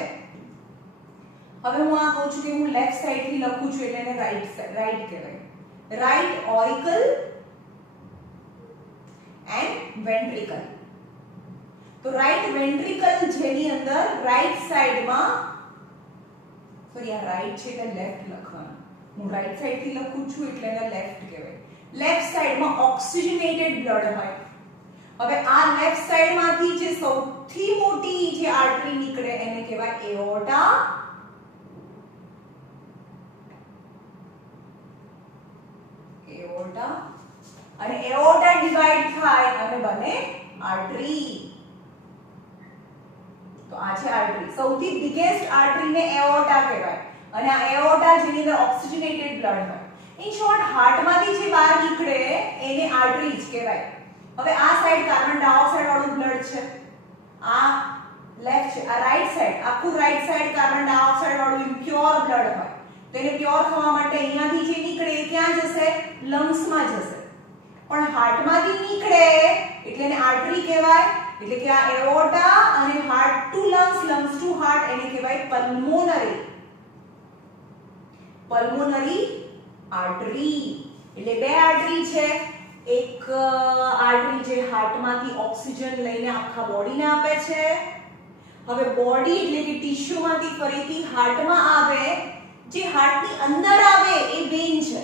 હવે હું આ કહું છું કે હું લેફ્ટ સાઈડ થી લખું છું એટલે એને રાઈટ કહેવાય. Right auricle and ventricle. તો રાઈટ વેન્ટ્રિકલ જેની અંદર રાઈટ સાઈડમાં સોરી આ રાઈટ છે એટલે લેફ્ટ લખવાનું. હું રાઈટ સાઈડ થી લખું છું એટલે એને લેફ્ટ કહેવાય. લેફ્ટ સાઈડમાં ઓક્સિજનેટેડ બ્લડ હોય. હવે આ લેફ્ટ સાઈડમાંથી જે સૌથી મોટી જે આર્ટરી નીકળે એને કહેવાય એઓર્ટા. અને એઓર્ટા ડિવાઇડ થાય અને બને આર્ટરી. તો આ છે આર્ટરી. સૌથી બિગેસ્ટ આર્ટરીને એઓર્ટા કહેવાય અને આ એઓર્ટા જેની અંદર ઓક્સિજનેટેડ બ્લડ હોય. In short, હાર્ટમાંથી જે બહાર નીકળે એને આર્ટરીઝ કહેવાય. હવે આ સાઈડ કાર્બન ડાયોક્સાઇડ વાળું બ્લડ છે, આ લેફ્ટ છે, આ રાઈટ સાઈડ આખું રાઈટ સાઈડ કાર્બન ડાયોક્સાઇડ વાળું ઇમ્પ્યોર બ્લડ હોય. તો એને પ્યોર થવા માટે અહીંયાથી જે નીકળે એ ક્યાં જશે? લંગ્સમાં જશે. પણ હાર્ટમાંથી નીકળે એટલે એને આર્ટરી કહેવાય. એટલે કે આ એઓર્ટા અને heart two lungs, lungs two heart એને કહેવાય પલ્મોનરી આર્ટરી. એટલે બે આર્ટરી છે. એક આર્ટરી જે હાર્ટમાંથી ઓક્સિજન લઈને આખા બોડીને આપે છે. હવે બોડી એટલે કે ટિશ્યુમાંથી ફરીથી હાર્ટમાં આવે. જે હાર્ટની અંદર આવે એ વેન છે,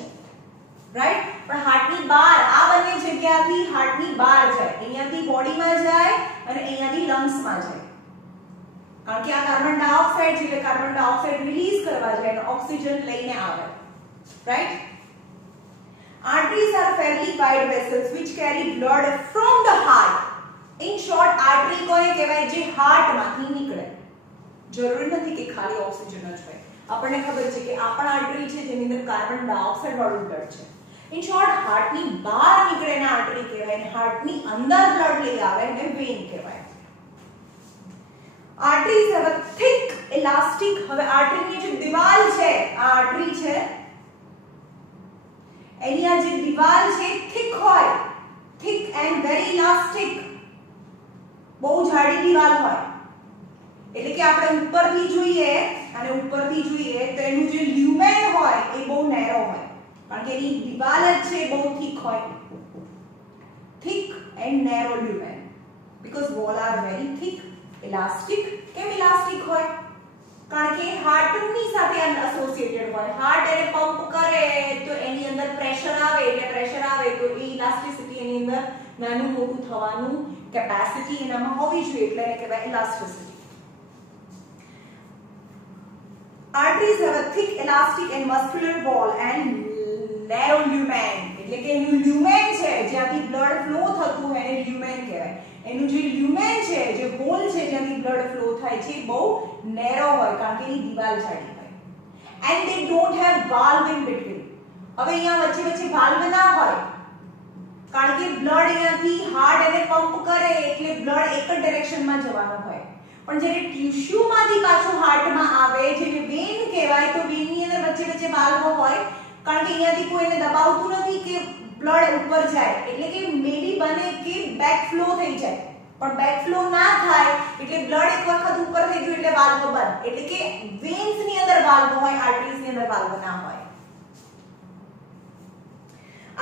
રાઈટ? પણ હાર્ટની બહાર આ બંને જગ્યાથી હાર્ટની બહાર જાય. અહીંયાથી બોડીમાં જાય અને અહીંયાથી લંગ્સમાં જાય. કારણ કે આ કાર્બન ડાયોક્સાઇડ છે એટલે કાર્બન ડાયોક્સાઇડ રિલીઝ કરવા જાય અને ઓક્સિજન લઈને આવે, right? Arteries are fairly wide vessels which carry blood from the heart. In short, artery કોને કહેવાય? જે હાર્ટમાંથી નીકળે. જરૂરી નથી કે ખાલી ઓક્સિજન જ હોય. આપણને ખબર છે કે આ પણ આર્ટરી છે જેની અંદર કાર્બન ડાયોક્સાઇડ વાળું બ્લડ છે. ઇન શોર્ટ હાર્ટની બહાર નીકળે ને આર્ટરી કહેવાય અને હાર્ટની અંદર બ્લડ લઈ આવે એને વેન કહેવાય. Arteries have a thick elastic. હવે આર્ટરીની જે દિવાલ છે, આ આર્ટરી છે, એની આ જે દિવાલ છે થિક હોય, થિક એન્ડ વેરી ઇલાસ્ટિક, બહુ જાડી દિવાલ હોય. એટલે કે આપણે ઉપરથી જોઈએ અને ઉપરથી જોઈએ તો એનું જે લ્યુમેન હોય એ બહુ નેરો હોય, કારણ કે એની દિવાલ જ છે બહુ થિક હોય. Thick and narrow lumen because wall are very thick. Elastic કેમ ઇલાસ્ટિક હોય? કારણ કે હાર્ટની સાથે એસોસિએટેડ હોય. હાર્ટ એને પંપ કરે તો એની અંદર પ્રેશર આવે, એટલે પ્રેશર આવે તો એ ઇલાસ્ટિસિટી એની અંદર નાનું મોટું થવાનું કેપેસિટી એનામાં હોવી જોઈએ, એટલે એને કહેવાય elasticity. Arteries have a thick elastic and muscular wall and narrow lumen. એટલે કે એનું લ્યુમેન છે જ્યાંથી બ્લડ ફ્લો થતું હોય એને લ્યુમેન કહેવાય. એનું જે લ્યુમેન છે, જે હોલ છે જ્યાંથી બ્લડ ફ્લો થાય છે બહુ નેરો હોય, કારણ કે એની દિવાલ જાડી હોય. And they don't have valve in between. હવે અહીંયા વચ્ચે વચ્ચે વાલ્વ ના હોય, કારણ કે બ્લડ અહીંયાથી હાર્ટ એને પંપ કરે એટલે બ્લડ એક જ ડિરેક્શનમાં જવાનું હોય. પણ જ્યારે ટિશ્યુમાંથી પાછું હાર્ટમાં આવે જેને વેન કહેવાય, તો વેનની અંદર વચ્ચે વચ્ચે વાલ્વ હોય, કારણ કે અહીંયાથી કોઈ એને દબાવતું નથી કે બ્લડ ઉપર જાય. એટલે કે મેબી બને કે બેક ફ્લો થઈ જાય, પણ બેક ફ્લો ના થાય એટલે બ્લડ એક વખત ઉપર થઈ ગયું એટલે વાલ્વ બંધ. એટલે કે વેન્સની અંદર વાલ્વ હોય, આર્ટરીઝની અંદર વાલ્વ ના હોય.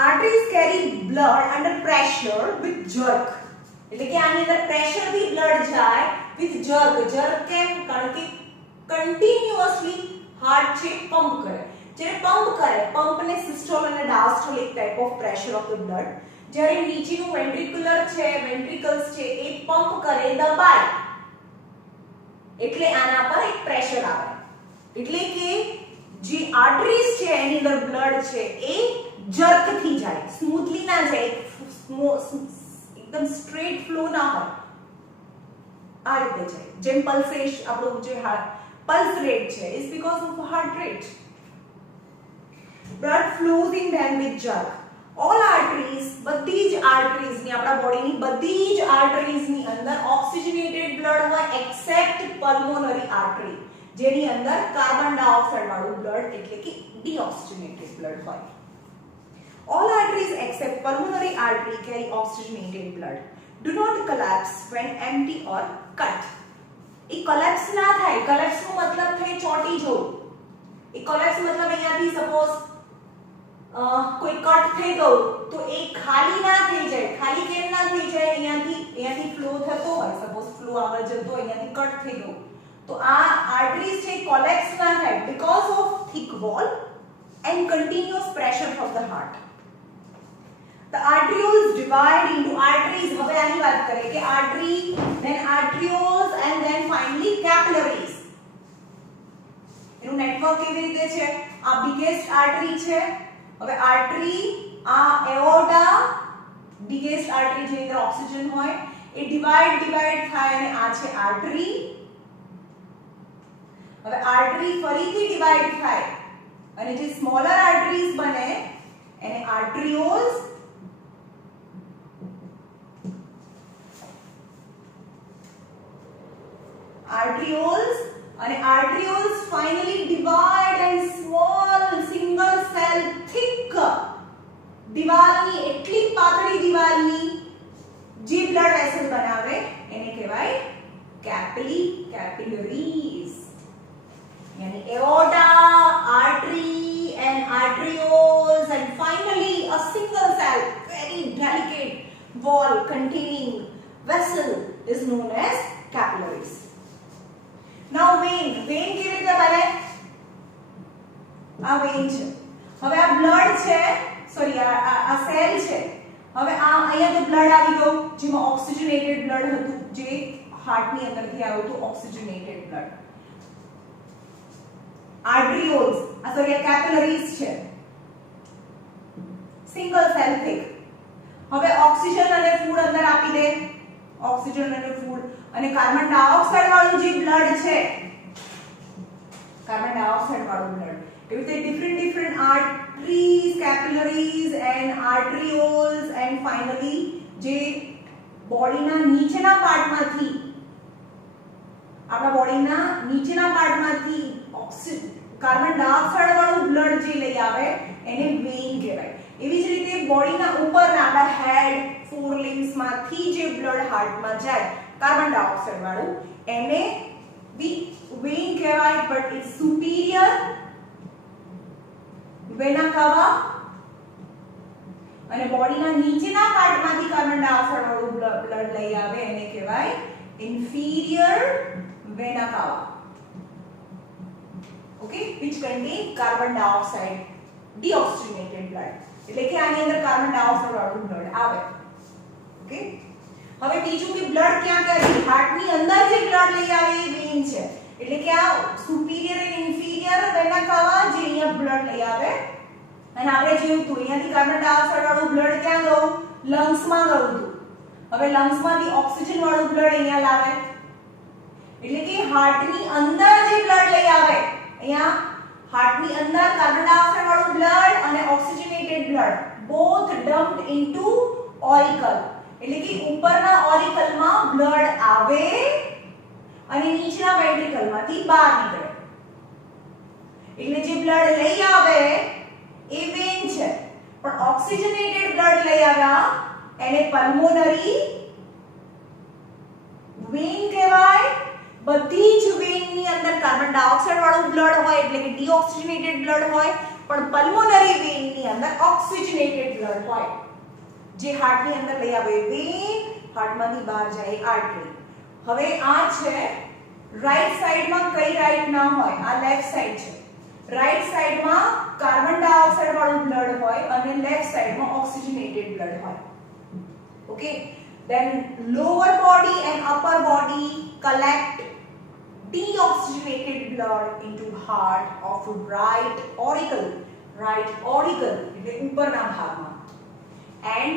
Arteries carry blood under pressure with jerk. એટલે કે આની અંદર પ્રેશરથી બ્લડ જાય with jerk. jerk કેમ? કારણ કે કન્ટિન્યુઅસલી હાર્ટ છે પંપ કરે. જ્યારે પંપ કરે, પંપને સિસ્ટોલ અને diastolic type of pressure of the blood. જ્યારે નીચેનું વેન્ટ્રિક્યુલર છે, વેન્ટ્રિકલ્સ છે એ પંપ કરે, દબાય, એટલે આના પર એક પ્રેશર આવે. એટલે કે જે આર્ટરીઝ છે એની અંદર બ્લડ છે એ જર્ક થી જાય, સ્મૂથલી ના જાય, એકદમ સ્ટ્રેટ ફ્લો ના હોય, આ રીતે જાય. જેમ પલ્સેશન, આપણો જે પલ્સ રેટ છે is because of heart rate. blood flows in them with jerk. all arteries, બધી જ આર્ટરીઝ ની, આપણા બોડીની બધી જ આર્ટરીઝ ની અંદર ઓક્સિજનેટેડ બ્લડ હોય એક્સેપ્ટ પલ્મોનરી આર્ટરી, જેની અંદર કાર્બન ડાયોક્સાઇડ વાળું બ્લડ એટલે કે ડીઓક્સિજનેટેડ બ્લડ હોય. all arteries except pulmonary artery carry oxygenated blood. do not collapse when empty or cut. A collapse ના થાય. કોલેપ્સ નો મતલબ થાય ચોટી જવું. એ કોલેપ્સ મતલબ અહીંયાથી સપોઝ કોઈ કટ થઈ ગયું તો એ ખાલી ના થઈ જાય. ખાલી કેમ ના થઈ જાય? અહીંયાથી ફ્લો થતો હોય, સપોઝ ફ્લો આગળ જતો અહીંયાથી કટ થઈ ગયું તો આ આર્ટરીઝ છે કોલેપ્સ ના થાય because of thick wall and continuous pressure from the heart. The arterioles divide into arteries. હવે આની વાત કરીએ કે artery, then arterioles and then finally capillaries. એનું નેટવર્ક કેવી રીતે છે? આ બિગેસ્ટ આર્ટરી છે. હવે આર્ટરી, આ એઓર્ટા, બિગેસ્ટ આર્ટરી જેની અંદર ઓક્સિજન હોય, એ ડિવાઇડ થાય અને આ છે આર્ટરી. હવે આર્ટરી ફરીથી ડિવાઇડ થાય અને જે સ્મોલર આર્ટરીઝ બને એને આર્ટરીઓલ્સ, arterioles and arterioles finally divide and small single cell thick દિવાલની, એટલી પાતળી દિવાલની જે બ્લડ વેસલ બનાવે એને કહેવાય capillaries. यानी aorta, artery and arterioles and finally a single cell very delicate wall containing vessel is known as capillaries. Now vein કેવી રીતે બને? આ વેન છે. હવે આ બ્લડ છે, સોરી આ સેલ છે. હવે આ અહીંયા તો બ્લડ આવી ગયું જેમાં ઓક્સિજનેટેડ બ્લડ હતું, જે હાર્ટની અંદરથી આવ્યું હતું ઓક્સિજનેટેડ બ્લડ. આર્ટરીઓલ્સ, સોરી આ કેપિલરીઝ છે, સિંગલ સેલ થિક. હવે ઓક્સિજન અને ફૂડ અંદર આપી દે, ઓક્સિજન અને ફૂડ અને કાર્બન ડાયોક્સાઇડ વાળું જે બ્લડ છે, કાર્બન ડાયોક્સાઇડ વાળું બ્લડ, એવી રીતે different arteries, capillaries and arterioles and finally જે બોડીના નીચેના પાર્ટમાંથી આપણા બોડીના નીચેના પાર્ટમાંથી કાર્બન ડાયોક્સાઇડ વાળું બ્લડ જે લઈ આવે એને વેઇન કહેવાય. એવી જ રીતે બોડીના ઉપરના આપણા હેડ, ફોર લિમ્સ માંથી જે બ્લડ હાર્ટમાં જાય કાર્બન ડાયોક્સાઇડ વાળું એને બી વેઇન કહેવાય. But it's superior vena cava અને બોડીના નીચેના પાર્ટમાંથી કાર્બન ડાયોક્સાઇડ વાળું બ્લડ લઈ આવે એને કહેવાય inferior vena cava. Okay, which contain carbon dioxide deoxygenated blood. એટલે કે આની અંદર કાર્બન ડાયોક્સાઇડ વાળું બ્લડ આવે. ઓકે, હવે બીજું કે બ્લડ ક્યાં ક્યાં હાર્ટની અંદર જે બ્લડ લઈ આવે એ વેઇન છે. એટલે કે આ સુપીરિયર અને ઇન્ફીરિયર વેના કાવા જે અહીંયા બ્લડ લઈ આવે અને આપણે જોયું તો અહીંયાથી કાર્બન ડાયોક્સાઇડ વાળું બ્લડ ક્યાં ગયું? લંગ્સમાં ગયું હતું. હવે લંગ્સમાંથી ઓક્સિજન વાળું બ્લડ અહીંયા લાવે એટલે કે હાર્ટની અંદર જે બ્લડ લઈ આવે અહીંયા હાર્ટની અંદર કાર્બન ડાયોક્સાઇડ વાળું બ્લડ અને ઓક્સિજનેટેડ બ્લડ બોથ ડમ્પ્ડ ઇનટુ ઓરિકલ. એટલે કે ઉપરના ઓરિકલમાં બ્લડ આવે અને નીચેના વેન્ટ્રિકલમાંથી બહાર નીકળે. એટલે જે બ્લડ લઈ આવે એ વેન છે, પણ ઓક્સિજનેટેડ બ્લડ લઈ આવ્યા એને પલ્મોનરી વેન કહેવાય. બધી જ વેનની અંદર કાર્બન ડાયોક્સાઇડ વાળું બ્લડ હોય એટલે કે ડીઓક્સિજનેટેડ બ્લડ હોય, પણ પલ્મોનરી વેનની અંદર ઓક્સિજનેટેડ બ્લડ હોય. જે હાર્ટની અંદર લઈ આવે વેન, હાર્ટમાંથી બહાર જાય આર્ટરી. હવે આ છે રાઈટ સાઈડમાં કઈ રાઈટ ના હોય, આ લેફ્ટ સાઈડ છે. રાઈટ સાઈડમાં કાર્બન ડાયોક્સાઇડ વાળું બ્લડ હોય અને લેફ્ટ સાઈડમાં ઓક્સિજનેટેડ બ્લડ હોય. Okay, then lower body and upper body collect deoxygenated blood into heart of right auricle એટલે ઉપરના ભાગમાં, and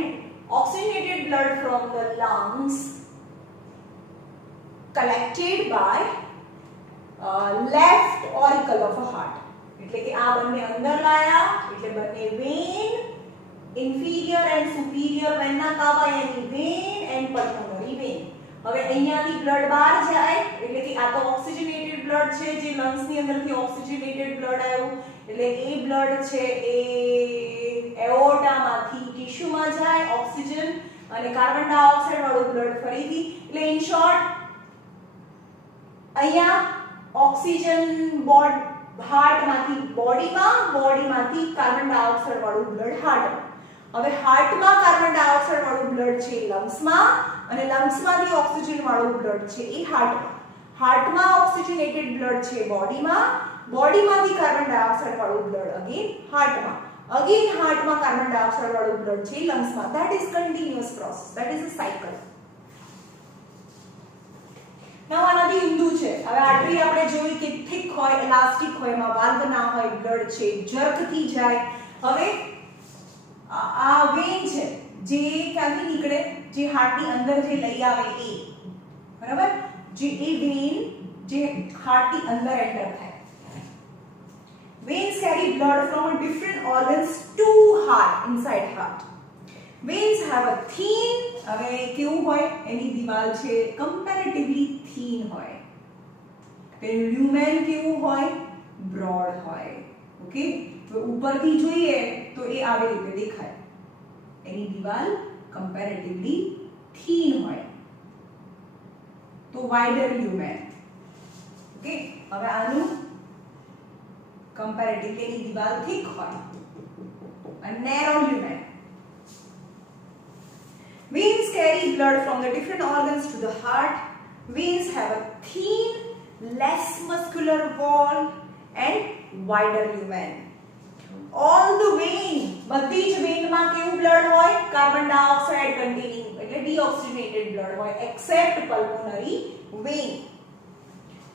oxygenated blood from the lungs collected by left auricle of a heart. એટલે કે આ બંને અંદર લાયા એટલે બંને વેન, inferior and superior વેનના કાવા એની વેન and pulmonary vein. હવે અહીંયાથી બ્લડ બહાર જાય એટલે કે આ તો ઓક્સિજનેટેડ બ્લડ છે જે લંગ્સ ની અંદરથી ઓક્સિજનેટેડ બ્લડ આવ્યું એટલે એ બ્લડ છે એ એઓર્ટામાંથી ટિશ્યુમાં જાય ઓક્સિજન અને કાર્બન ડાયોક્સાઇડ વાળું બ્લડ ફરીથી. એટલે ઇન શોર્ટ અહીંયા ઓક્સિજન હાર્ટમાંથી બોડીમાંથી કાર્બન ડાયોક્સાઇડ વાળું બ્લડ હાર્ટમાં. હવે હાર્ટમાં કાર્બન ડાયોક્સાઇડ વાળું બ્લડ છે લંગ્સમાં અને લંગ્સમાંથી ઓક્સિજન વાળું બ્લડ છે એ હાર્ટમાં. હાર્ટમાં ઓક્સિજનેટેડ બ્લડ છે બોડીમાંથી કાર્બન ડાયોક્સાઇડ વાળું બ્લડ અગેન હાર્ટમાં કાર્બન ડાયોક્સાઇડ વાળું બ્લડ છે લંગ્સમાં. That is continuous process, that is a cycle. Now આનાથી ઊંધું છે. હવે આર્ટરી આપણે જોઈ કે થિક હોય, ઇલાસ્ટિક હોય, એમાં વાલ્વ ના હોય, બ્લડ છે જર્કથી જાય. હવે આ વેન છે જે ક્યાંથી નીકળે, જે હાર્ટની અંદર જે લઈ આવે એ, બરાબર, જે એ વેન જે હાર્ટની અંદર એન્ટર થાય. Veins carry blood from different organs to heart, inside heart. Veins have a thin, હવે કેવું હોય એની દિવાલ છે comparatively thin હોય. તેનું lumen કેવું હોય, broad હોય. ઓકે, તો ઉપરથી જોઈએ તો એ આવી રીતે દેખાય. એની દિવાલ comparatively thin હોય તો wider lumen. ઓકે, હવે આનું comparatively એની દિવાલ thick હોય and narrow lumen. Veins carry blood from the different organs to the heart. Veins have a thin, less muscular wall and wider lumen. All the vein, બધી જ વેનમાં કેવું બ્લડ હોય, કાર્બન ડાયોક્સાઇડ કન્ટેનિંગ એટલે ડીઓક્સિજનેટેડ બ્લડ હોય, except pulmonary vein.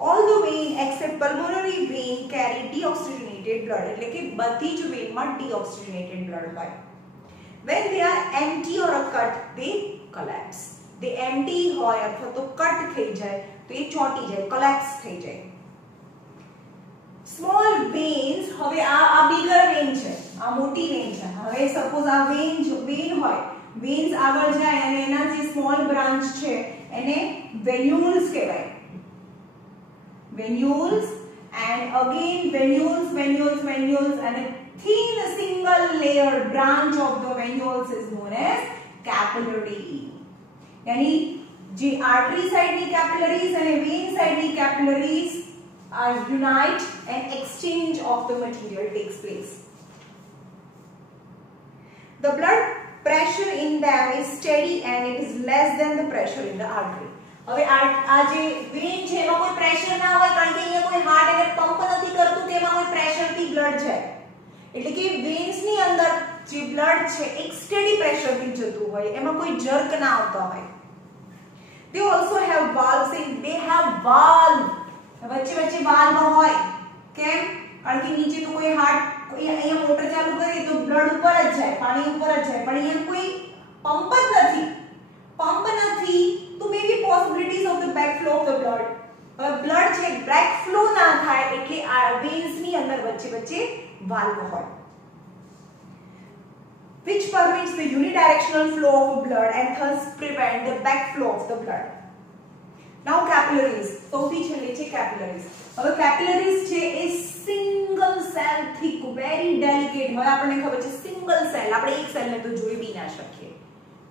All the vein except pulmonary vein carry deoxygenated blood. એટલે કે બધી જ વેનમાં deoxygenated blood હોય. When they are empty or a cut, they collapse. They empty હોય અથવા તો કટ થઈ જાય તો એ ચોટી જાય, collapse થઈ જાય. Small veins, હવે આ bigger vein છે આ મોટી વેન છે. હવે સપોઝ આ વેન હોય, વેન્સ આગળ જાય અને એના જે સ્મોલ બ્રાન્ચ છે એને વેન્યુલ્સ કહેવાય. venules, and again venules and a thin single layer branch of the venules is known as capillary. यानी जे artery side ની capillaries and vein side ની capillaries are unite and exchange of the material takes place. The blood pressure in them is steady and it is less than the pressure in the artery. હવે આ જે વેન છે એમાં કોઈ પ્રેશર ના હોય કારણ કે અહીંયા કોઈ હાર્ટ એને પંપ નથી કરતું, તેમાં કોઈ પ્રેશર થી બ્લડ જાય. એટલે કે વેન્સ ની અંદર જે બ્લડ છે એક સ્ટેડી પ્રેશર થી જતું હોય, એમાં કોઈ જર્ક ના આવતા હોય. They also have valves in they have valve. વચ્ચે વાલ્વ હોય. કેમ? કારણ કે નીચે તો કોઈ હાર્ટ અહીંયા મોટર ચાલુ કરી તો બ્લડ ઉપર જ જાય, પાણી ઉપર જ જાય, પણ અહીંયા કોઈ પંપ જ નથી. પંપ નથી તો may be possibilities of the back flow of the blood. Blood છે બેક ફ્લો ના થાય એટલે આ વેન્સ ની અંદર વચ્ચે વાલ્વ હોય. Which permits the unidirectional flow of blood and thus prevent the back flow of the blood. Now capillaries. સૌથી છેલ્લે છે capillaries. હવે capillaries છે એ single cell thick very delicate. હવે આપણને ખબર છે સિંગલ સેલ, આપણે એક સેલ ને તો જોઈ બી ના શકીએ.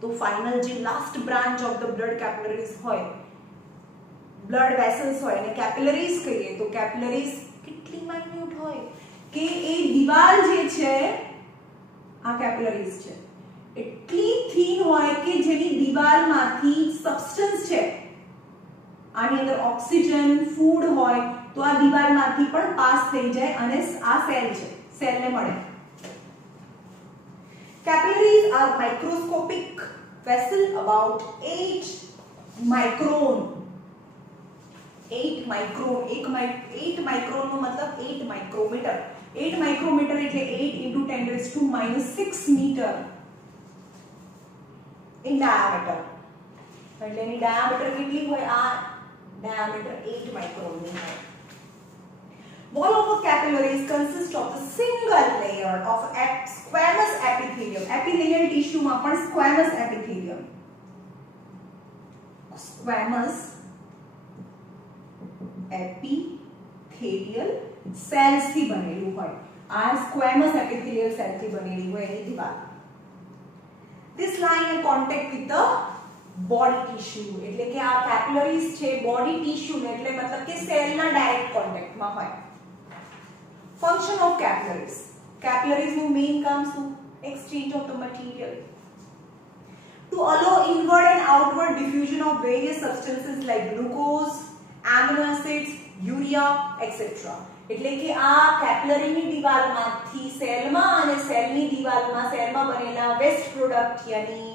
તો ફાઇનલ જે last branch of the blood capillaries હોય, બ્લડ વેસલ્સ હોય અને કેપિલરીઝ કહીએ તો કેપિલરીઝ કેટલી માઇન્યુટ હોય કે એ દિવાલ જે છે આ કેપિલરીઝ છે એટલી થીન હોય કે જેની દિવાલમાંથી સબસ્ટન્સ છે, આની અંદર ઓક્સિજન ફૂડ હોય તો આ દિવાલમાંથી પણ પાસ થઈ જાય અને આ સેલ છે, સેલને મળે. Capillaries are microscopic vessel about 8 micron. 8 micron નો મતલબ 8 micrometer. 8 micrometer એટલે 8 into 10 raised to minus 6 meter in diameter. એટલે એની diameter કેટલી હોય? આ diameter 8 micron ની હોય. Wall of a capillaries consists of a single layer of squamous epithelium. Epithelial tissue માં પણ squamous epithelium. Squamous epithelial cells થી બનેલું હોય. આ squamous epithelial cell થી બનેલી હોય એની દિવાલ. This lie in contact with the body tissue. એટલે કે આ capillaries છે body tissue ને એટલે મતલબ કે સેલ ના ડાયરેક્ટ કોન્ટેક્ટ માં હોય. Function of capillaries. Capillaries નું main કામ શું? Exchange of the material. To allow inward and outward diffusion of various substances like glucose, amino acids, urea, etc. એટલે કે આ capillary ની દિવાલમાંથી સેલમાં અને સેલની દિવાલમાં સેલમાં બનેલા વેસ્ટ પ્રોડક્ટ યાની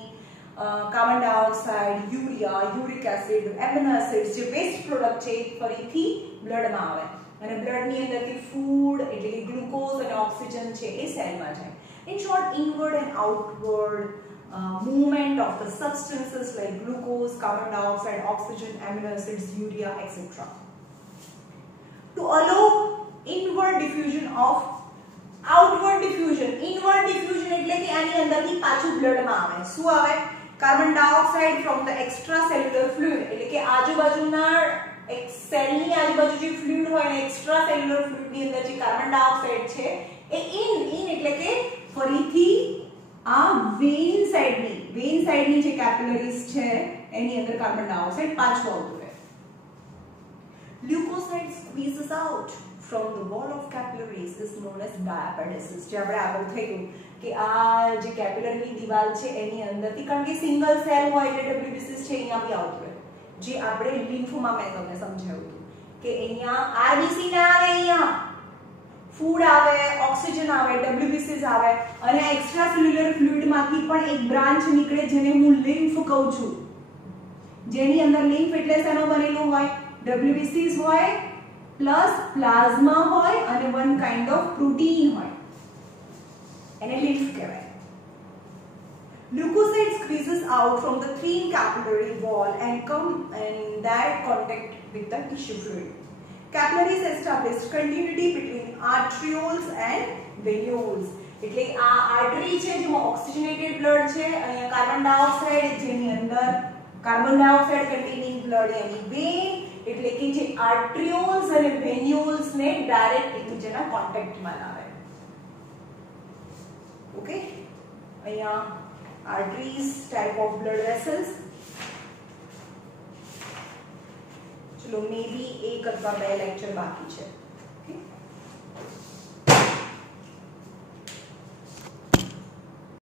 carbon dioxide, urea, uric acid, amino acids જે વેસ્ટ પ્રોડક્ટ છે ફરીથી બ્લડમાં આવે અને બ્લડ ની અંદરથી ફૂડ એટલે કે ગ્લુકોઝ અને ઓક્સિજન છે એ સેલમાં જાય. In short, inward and outward movement of the substances like glucose, carbon dioxide, oxygen, amino acids, urea, etc. To allow inward diffusion of outward diffusion. Inward diffusion એટલે કે આની અંદરથી પાછું બ્લડમાં આવે. શું આવે? Carbon dioxide from the extracellular fluid એટલે કે આજુબાજુના એક સેલની આજુબાજુ જે ફ્લુઇડ હોય ને એક્સ્ટ્રાસેલ્યુલર ફ્લુઇડની અંદર જે કાર્બન ડાયોક્સાઇડ છે એ ઇન એટલે કે ફરીથી આ વેઇન સાઇડની જે કેપિલરીઝ છે એની અંદર કાર્બન ડાયોક્સાઇડ પાછું આવતું રહે. Leukocyte squeezes out from the wall of capillaries is known as diapedesis. જે આપણે આગળ થયું કે આ જે કેપિલરીની દિવાલ છે એની અંદરથી કારણ કે સિંગલ સેલ હોય એટલે WBCs છે અહીંયા બી આવતું રહે. જે આપણે લિમ્ફમાં મેં તમને સમજાવ્યું હતું કે અહીંયા આરબીસી ના આવે, અહીંયા ફૂડ આવે, ઓક્સિજન આવે, ડબ્લ્યુબીસીસ આવે અને એક્સ્ટ્રાસેલ્યુલર ફ્લુઇડમાંથી પણ એક બ્રાન્ચ નીકળે જેને હું લિમ્ફ કહું છું. જેની અંદર લિમ્ફ એટલે શેનો બનેલો હોય? ડબ્લ્યુબીસીસ હોય પ્લસ પ્લાઝમા હોય અને વન કાઇન્ડ ઓફ પ્રોટીન હોય. એને લિમ્ફ કહેવાય. Leukocyte squeezes out from the thin capillary wall and come in direct contact with the tissue fluid. Capillaries establish continuity between arterioles and venules. એટલે આ આર્ટરી છે જેમાં ઓક્સિજનેટેડ બ્લડ છે, અહીંયા કાર્બન ડાયોક્સાઇડ જેની અંદર કાર્બન ડાયોક્સાઇડ કન્ટેનિંગ બ્લડ એની વેન, એટલે કે જે આર્ટ્રિયોલ્સ અને વેન્યુલ્સ ને ડાયરેક્ટ એકબીજાના કોન્ટેક્ટમાં લાવે. ઓકે, અહીંયા arteries type of blood vessels. ચલો મે બી એક અથવા બે લેક્ચર બાકી છે. ઓકે.